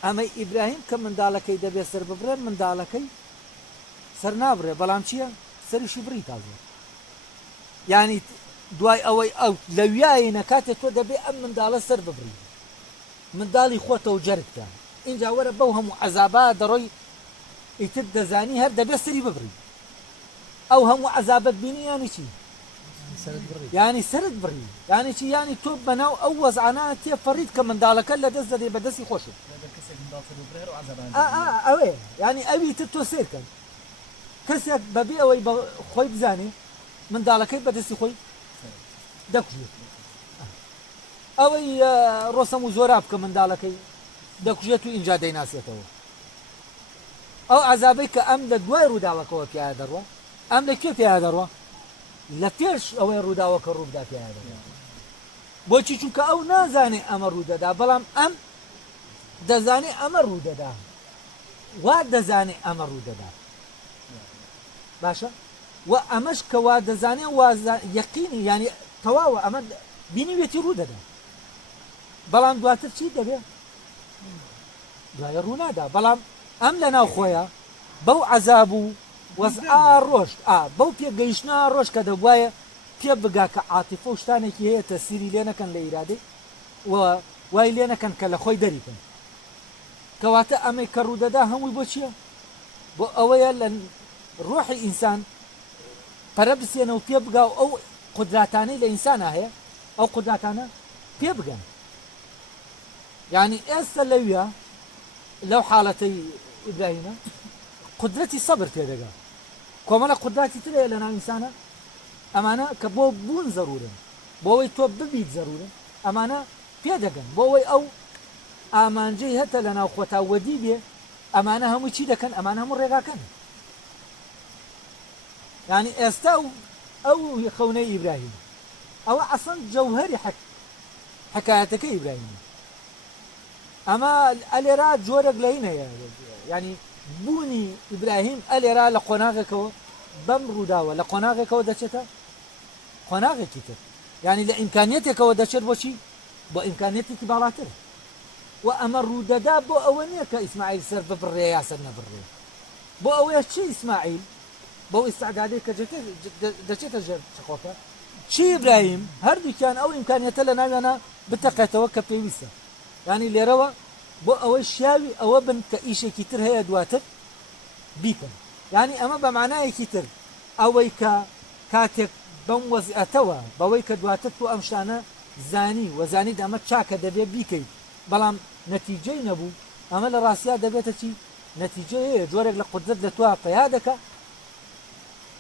ئەمەی ئیبراهیم کە منداڵەکەی دەبێت سەر ببڕێت منداڵەکەی سەر نابڕێ بەڵام چییە سەریشی بڕی تازە یعنی دوای ئەوەی ئەو لە ویایە نەکاتێت تۆ دەبێت ئەم منداڵە سەر ببڕی منداڵی خۆتەوە جەرگتە اینجا وەرە بەو هەموو عەزابە دەڕۆی ئیتر دەزانی هەر دەبێت سەری ببڕی ئەو هەموو عەزابەت بینی یانی چی یعنی سرت بڕی یعنی چی یعنی تۆ بەناو ئەو وەزعانە تێپەڕیت کە منداڵەکە لە دەست دەدێ بە دەستی خۆشت ئەوێ یعنی ئەوی تر تۆ سێرکەن کەسێک بەبێ ئەوەی خۆی بزانێ منداڵەکەی بەدەستی خۆی دەکوژێت ئەوەی ڕۆسەم و زۆرا بکە منداڵەکەی دەکوژێت و ئینجا دەیناسێتەوە ئەو عەزابەی کە ئەم لە دوای ڕووداوەکەەوە پیاە دەڕوە ئەم لەکوێ پیاە دەڕوە لە پێش ئەوەی ڕووداوەکە ڕووبدا پیاە دەڕوە بۆچی چونکە ئەو نازانێ ئەمە ڕوودەدا بەڵام ئەم دەزانێ ئەمە ڕوودەدا وا دەزانێ ئەمە ڕوودەدا باشە و ئەمەش کە وا دەزانێ یەقینی ینی تەواوە ئەمە بینیوێتی ڕوودەدا بەڵام دواتر چی دەبێت دوایە ڕوونادا بەڵام ئەم لە ناو خۆیە بەو عەزاب و وەزعا ڕۆشت بەو پێگەیشتنا ڕۆژ کە دەبوایە پێ بگا کە عاتیفە و شتانێکی هەیە تەسیری لێ نەکەن لە ئیرادەی و وای لێ نەکەن کە لە خۆی دەریکەن کەواتە ئەمەی کە ڕوودەدا هەمووی بۆ چییە بۆ ئەوەیە لە ڕۆحی ئینسان پەرە بسێنە و پێ بگا و ئەو قودراتانەی لە ئینسانە هەیە ئەو قودراتانە پێ بگەن یعنی ئێستا لەویە لەو حاڵەتەی ئیبراهیمە قدرەتی سەبر پێدەگا کۆمەڵە قودراتی ترەیە لە ناو ئینسانە ئەمانە کە بۆ بوون زەرورن بۆ ئەوەی تۆ ببیت زەرورن ئەمانە پێدەگەن بۆ ئەوەی ئەو ئامانجەی هەتە لە ناو خۆتا وەدی بێ ئەمانە هەمووی چی دەکەن ئەمانە هەموو ڕێگاکەن یعنی ئێستا ئەو خەونەی ئیبراهیم ئەوە ئەسڵ جەوهەری حکایەتەکەی ئیبراهیم ئەمە ئەلێرا جۆرێک لە هین هەیە ینی بوونی ئیبراهیم ئەلێرا لە قۆناغێکەوە بەم ڕووداوە لە قۆناغێکەوە دەچێتە قۆناغێکی تر ینی لە ئیمکانیەتێکەوە دەچێت بۆچی بۆ ئیمکانیەتێکی باڵاتر و ئەمە ڕوودەدا بۆ ئەوە نییە کە ئیسماعیل سەر ببڕێ یا سەر نەبڕێ بۆ ئەوەیە چی ئیسماعیل بۆ ئیستعدادی کە دەچێتە ژێر چخۆکە چی ئیبراهیم هەردووکیان ئەو ئیمکانیەتە لە ناویانە بتەقێتەوە کە پێویستە ینی لێرەوە بۆ ئەوەی شیاوی ئەوە بن کە ئیشێکی تر هەیە دواتر بیکەن ینی ئەمە بە معنایەکی تر ئەوەی کە کاتێک بەم وەزعەتەوە بەوەی کە دواتر تو ئەم شتانە زانی وەزانیت ئەمە چاکە دەبێت بیکەیت بەڵام نەتیجەی نەبوو ئەمە لە ڕاستیا دەبێتە چی نەتیجەی هەیە جۆرێک لە قودرەت لە توا پەیا دەکە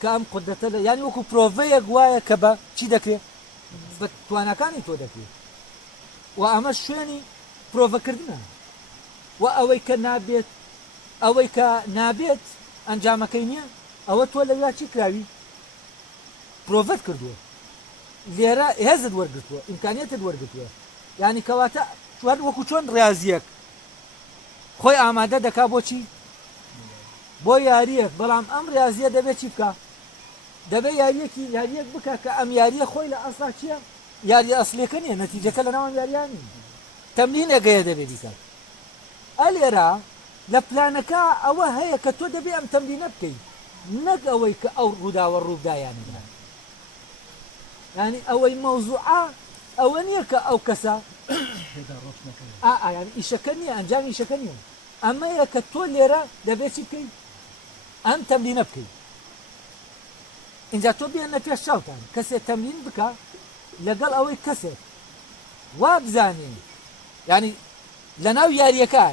کە ئەم قودرەتە ینی وەکو پرۆڤەیەک وایە کە بە چی دەکرێت بە توانەکانی تۆ دەکرێت و ئەمە شوێنی پرۆڤەکردنە و ئەوەی کە نابێت ئەوەی کە نابێت ئەنجامەکەی نییە ئەوە تۆ لەویا چی کراوی پرۆڤەت کردووە لێرە هێزت وەرگرتووە ئیمکانیەتت وەرگرتووە یعنی کەواتە وەکو چۆن ڕاضیەک خۆی ئامادە دەکا بۆچی بۆ یاریەک بەڵام ئەم ڕاضیە دەبێت چی بکە دەبێت یاریەک بکە کە ئەم یاریە خۆی لە ئەسڵا چییە یاری ئەسلەکە نییە نەتیجەکە لە ناوەم یاریانی تەمرینێکەیە دەبێت دیکە ئەلێرا لە پلانەکە ئەوە هەیە کە تۆ دەبێت ئەم تەمرینە بکەیت نەک ئەوەی کە ئەو ڕووداوە ڕوودایانە ینی ئەوەی مەوزوعە ئەوە نییە کە ئەو کەسە ئیشەکە نییە ئەنجام ئیشەکە نییە ئەمەیە کە تۆ لێرە دەبێت چی بکەیت ئەم تەمرینە بکەیت اینجا تۆ بێنە پێش چاوتان کەسێک تەمرین بکە لەگەڵ ئەوەی کەسێک وا بزانێ ینی لە ناو یاریەکە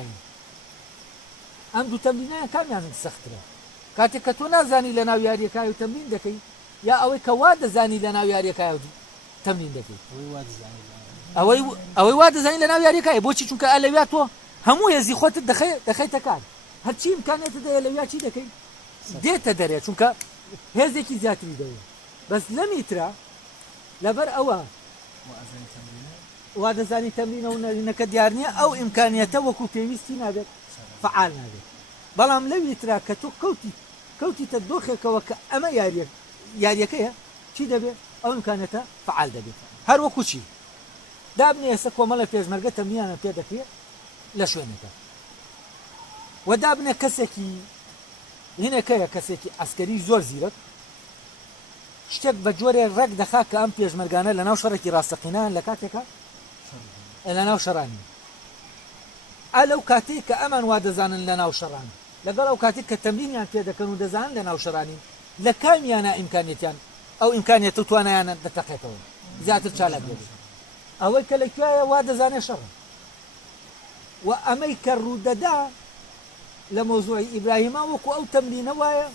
ئەم دوو تەمرینەیە کامیان سەخترە کاتێک کە تۆ نازانی لە ناو یاریەکە و تەمرین دەکەی یا ئەوەی کە وا دەزانی لە ناو یاریەکە و تەمرین دەکەیت ئەوەی وا دەزانی لە ناو یاریەکە بۆچی چونکە ئەلەویا تۆ هەموو هێزی خۆتت دەخەیتە کار هەرچی ئیمکانێتت هەیە لەویا چی دەکەی دێتە دەرێ چونکە هێزێکی زیاتری دەوێت بەس لەمیترا لەبەر ئەوە وا دەزانی تەمرینە و نەرینەکە دیار نییە ئەو ئیمکانیەتە وەکو پێویستی نابێت فعال نابێت بەڵام لەوی ترا کە تۆ کەوتیتە دۆخێکەوە کە ئەمە یاریەکەیە چی دەبێت ئەو ئیمکانێتە فعال دەبێت هەر وەکو چی دابنێ ئێستا کۆمەڵە پێشمەرگە تەمرینیانە پێ دەکرێت لە شوێنێکە و دابنێ کەسێکی هینەکەیە کەسێکی ئەسکەری زۆر زیرەک شتێک بە جۆرێ ڕێک دەخا کە ئەم پێشمەرگانە لە ناو شەڕێکی ڕاستەقینان لە کاتێکە لە ناو شەڕانی ئەلەو کاتێک کە ئەمان وا دەزانن لە ناو شەڕان لەگەڵ ئەو کاتێک کە تەمرینیان پێ دەکەن و دەزانن لە ناو شەڕانی لە کامیانە ئیمکانێتیان ئەو ئیمکانێت و توانایانە دەتەقێتەوە زیاتر چالاک دەبێت ئەوەی کە لەکوایە وا دەزانێت شەڕ و ئەمەی کە ڕوودەدا لە مۆزوعی ئیبراهیما وەکو ئەو تەمرینە وایە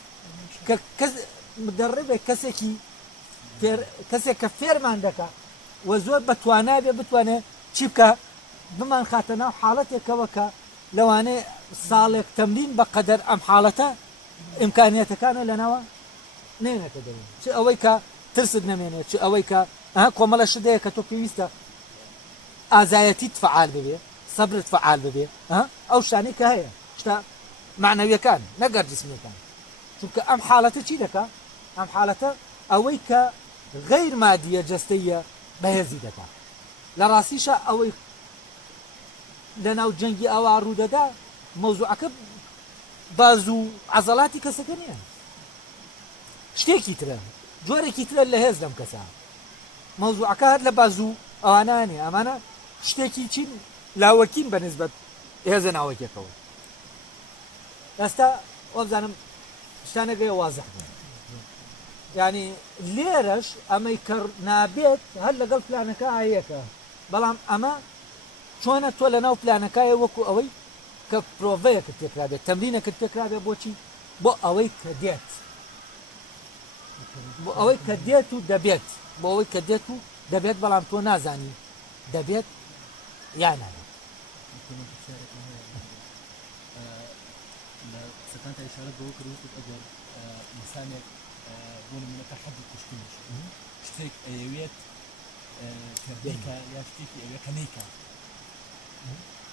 کە مدەڕێبێک کەسێک کە فێرمان دەکا و زۆر بەتوانابێ بتوانێت چی بکە بمان خاتە ناو حاڵەتێکەوە کە لەوانەیە ساڵێک تەمرین بە قەدەر ئەم حاڵەتە ئیمکانیەتەکانە لەناوە نێنێتە دەوێت چ ئەوەی کە ترست نەمێنێت چ ئەوەی کە کۆمەڵە شدەیە کە تۆ پێویستە ئازایەتیت فعال ببێ سەبرت فعال ببێ ئەو شتانەی کە هەیە شتا معنەویەکان نەگەر جسمیەکان چونکە ئەم حاڵەتە چی دەکات ئەم حاڵەتە ئەوەی کە غەیر مادیە جەستەیە بەهێزی دەکات لە ڕاستیشە ئەوەی لە ناو جەنگی ئەوە ڕوودەدا مەوزوعەکە باز و عەزەڵاتی کەسەکە نییە شتێکی ترە جۆرێکی ترە لە هێز لەم کەسە مەوزوعەکە هەر لە باز و ئەوانانێ ئەمانە شتێکی چین لاوەکین بەنسبەت هێزە ناوەکێکەوە ئێستا وەبزانم شتانەگەی وازەح یعنی لێرەش ئەمەی کە نابێت هەر لەگەڵ پلانەکە هەیەکە بەڵام ئەمە چۆنە تۆ لە ناو پلانەکایە وەکو ئەوەی کە پرۆڤەیەکت پێکرابێت تەمرینەکەت پێکرابێت بۆچی بۆ ئەوەی کە دێت بۆ ئەوەی کە دێت و دەبێت بۆ ئەوەی کە دێت و دەبێت بەڵام تۆ نازانی دەبێت یان نابێت سەکانتە ئیشارەت بەوە کرد ئەگەر ئینسانێک بۆ نمونەکە حەدی کوشتنش شتێک ئەیەوێت کردێکە یا شتێکی ئەوێ کەنەیکە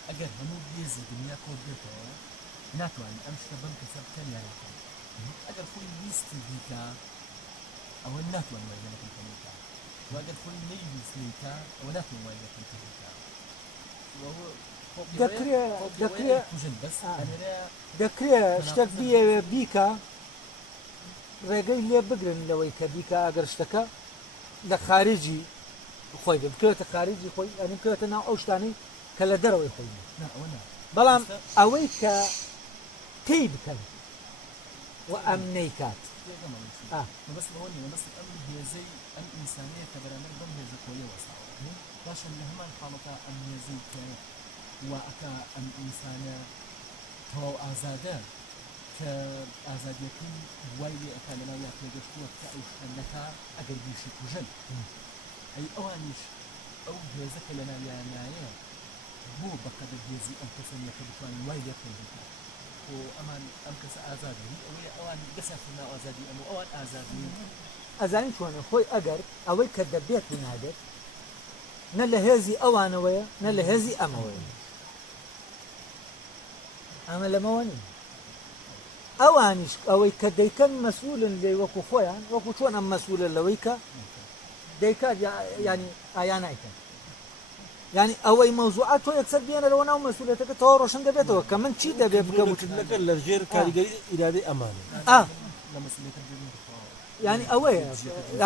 ئەگەر هەموو بێزی دنیا کۆ بێتەوە ناتوانێت ئەم شتە بەم کەسە بکەن یانەکە ئەگەر خۆی ویستی بیکە ئەوە ناتوان وای لەکەم کەنەیکە و ئەگەر خۆی نەیویستیکە ئەوە ناتوان وای لەکەم کەنەیکە دەکرێت شتێک بیەوێ بیکە ڕێگەی لێ بگرن لەوەی کە بیکە ئەگەر شتەکە لە خارجی خۆی بکرێتە خارجی خۆی ئەنی بکرێتە ناو ئەو شتانەی کە لە دەرەوەی خۆی بەڵام ئەوەی کە پێی بکەن و ئەم نەیکات بەس ئەم هێزەی ئەم ئینسانەیە کە بەرامبەر بەم هێزە کۆیە وەساوە باشە لە هەمان حاڵەتە ئەم هێزەی کە واکە ئەم ئینسانە تەواو ئازادە کە ئازادیەکەی وای لێ ئەکا لەناو یا پێگەشتووە کە ئەو شتەنەکە ئەگەر بیشی کوژن ئەی ئەوانیش ئەو هێزەکە لە ناویانایە بۆ بەقەدر هێزی ئەم کەسەنیەکە بتوانین وای لێ بکەن و ئەمان ئەم کەسە ئازادی ئەوەیە ئەوان بەسەر ناو ئازادی ئەمە ئەوان ئازادی ئەزانی چۆنە خۆی ئەگەر ئەوەی کە دەبێت و نادێت نە لە هێزی ئەوانەوەیە نە لە هێزی ئەمەوەیە ئەمە لەمەوە نین ئەوانیش ئەوەی کە دەیکەن مەسئولن لێ وەکو خۆیان وەکو چۆن ئەم مەسئولە لەوەی کە دەیکات ینی ئایان نایکەن ینی ئەوەی مەوزوعات تۆ یەکسەر بێنەرەوە ناو مەسئولێتەکە تەواو ڕۆشن دەبێتەوە کە من چی دەبێت بکەم وتنەکە لە ژێر کاریگەری ئیرادەی ئەمانە لە مەسئولێتە ینی ئەوەیە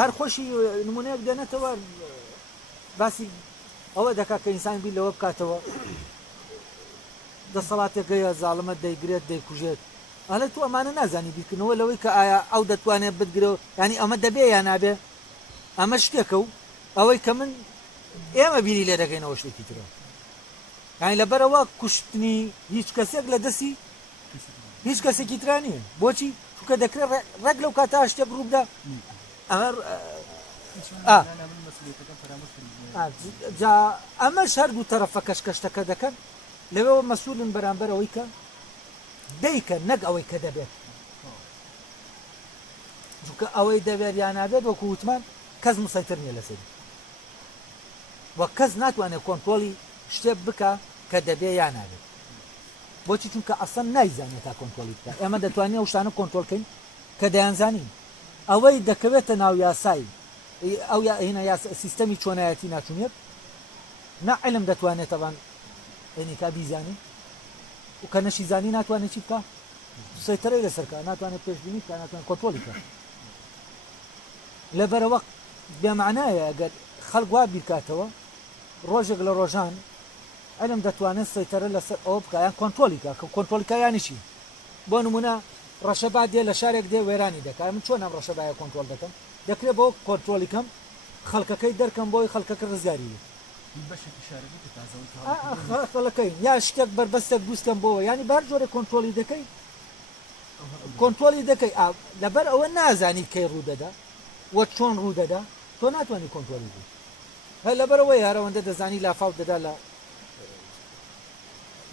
هەر خۆشی نمونەیەک دێنێتەوە باسی ئەوە دەکات کە ئینسان بی لەوە بکاتەوە دەسەڵاتێکەیە زاڵمە دەیگرێت دەیکوژێت ئەلە تو ئەمانە نازانی بیکردنەوە لەوەی کە ئایا ئەو دەتوانێت بگرەوە ینی ئەمە دەبێ یان نابێ ئەمە شتێکە و ئەوەی کە من ئێمە بیری لێ دەکەینەوە شتێکی ترەوە ینی لەبەرەوە کوشتنی هیچ کەسێک لە دەستی هیچ کەسێکی ترا نییە بۆچی چونکە دەکرێت ڕێک لەو کاتا شتێک ڕووبدا ئەمە ئەمەش هەردوو تەرەفە کەشکەشتەکە دەکەن لەوێەوە مەسئولن بەرامبەر ئەوەی کە دەیکە نەک ئەوەی کە دەبێت چونکە ئەوەی دەبێت یان نابێت وەکو وتمان کەس مسەیتر نییە لەسەر وە کەس ناتوانێت کۆنترۆڵی شتێک بکە کە دەبێ یان نابێت بۆچی چونکە ئەسەن نایزانێت تا کۆنتترۆلی بکە ئێمە دەتوانین ئەو شتانە کۆنتترۆلکەین کە دەیانزانین ئەوەی دەکەوێتە ناو یاسایی ئەو هینە سیستەمی چۆنایەتی ناچوونێت نعلم دەتوانێت ئەوان ئەنیکا بیزانی و کە نەشی زانی ناتوانێت چی بکە سەیتەرەی لەسەرکە ناتوانێت پێشبینی بکە ناتوانێت کۆنتترۆلی بکە لەبەرەوە بێمعنایە ئەگەر خەڵک وا بیرکاتەوە ڕۆژێک لە ڕۆژان علم دەتوانێت سەیتەرە لەسەر ئەوە بکە یان کۆنتترۆلیکە کە کۆنتترۆلیکە یانیشی بۆ نمونە ڕەشەبات دێ لە شارێک دێ وێرانی دەکات من چۆن ئەم ڕەشەبایە کۆنتترۆل دەکەم دەکرێت بۆ کۆنتترۆلیکەم خەڵکەکەی دەرکەم بۆی خەڵکەکە ڕزگاری بەشێکی شارەکەی کە تازەوەی خەڵەکەی یا شتێک بربەستێک دروستکەم بۆەوە ینی بار جۆرە کۆنتترۆلی دەکەی کۆنتترۆلی دەکەی لەبەر ئەوە نازانی کەی ڕوودەدا وە چۆن ڕوودەدا تۆ ناتوانانی کۆنتترۆلی بوو لەبەرەوەی هەرەوەندە دەزانی لافاو دەدا لە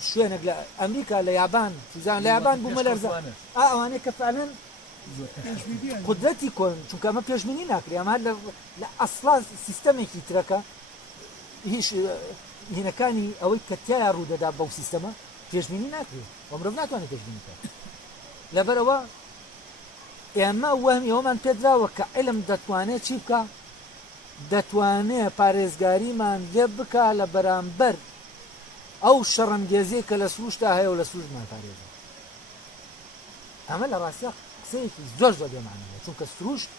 شوێنێک لە ئەمریکا لە یابان سوزان لە یابان بوومە لەرزە ئەوانەیە کە فعلەن قدرەتی کۆن چونکە ئەمە پێشبینی ناکرێ ئەمە لە ئەسڵا سیستەمێکی ترەکە هیچ هینەکانی ئەوەی کەتیایە ڕوودەدا بەو سیستەمە پێشبینی ناکرێت ئەو مرۆڤ ناتوانێت پێشبینی بکات لەبەرەوە ئێمە وەهمی ئەومان پێدراوە کە علم دەتوانێت چی بکە دەتوانێت پارێزگاریمان لێ بکە لە بەرامبەر ئەو شەڕەنگێزی کە لە سروشتا هەیە و لە سروش ناپارێزە ئەمە لە ڕاستە قسەیەکی زۆر زۆر بێمانەیە چونکە سروشت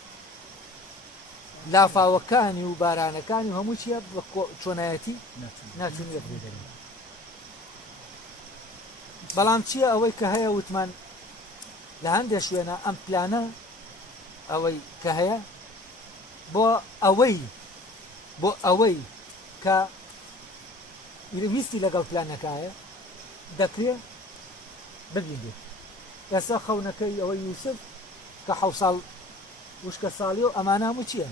لافاوەکانی و بارانەکانی و هەموو چیە بە چۆنایەتی ناچونیە بێدەنی بەڵام چییە ئەوەی کە هەیە وتمان لە هەندێک شوێنە ئەم پلانە ئەوەی کە هەیە بۆ ئەوەی کە ویستی لەگەڵ پلانەکایە دەکرێت ببینێت ئێستا خەونەکەی ئەوەی یوسف کە 7 ساڵ وشکە ساڵی و ئەمانە هەموو چییە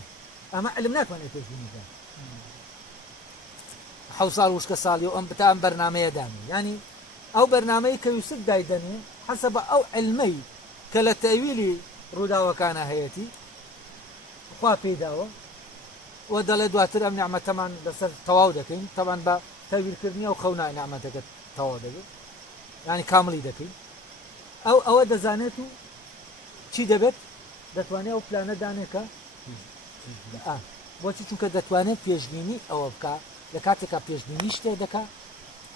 ئەمە علم ناتوانێت پێشبینیکە 7 ساڵ وشکە ساڵی و ئەم بتا ئەم بەرنامەیە دانی ینی ئەو بەرنامەی کە یوسف دایدەنێ حەسەب ئەو علمەی کە لە تەویلی ڕووداوەکانە هەیەی خوا پێداوە و دەڵێ دواتر ئەم نعمەتەمان لەسەر تەواو دەکەین تەوان بە تەویلکردنی ئەو خەونای نعمەتەکە تەواو دەبێت ینی کاملی دەکەین ئەوە دەزانێت و چی دەبێت دەتوانێت ئەو پلانە دانێکە بۆچی چونکە دەتوانێت پێشبینی ئەوە بکە لە کاتێکا پێشبینی شتێک دەکات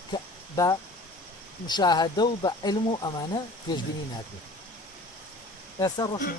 کە بە مشاهدە و بە علم و ئەمانە پێشبینی ناکرێت ئێستا ڕۆشن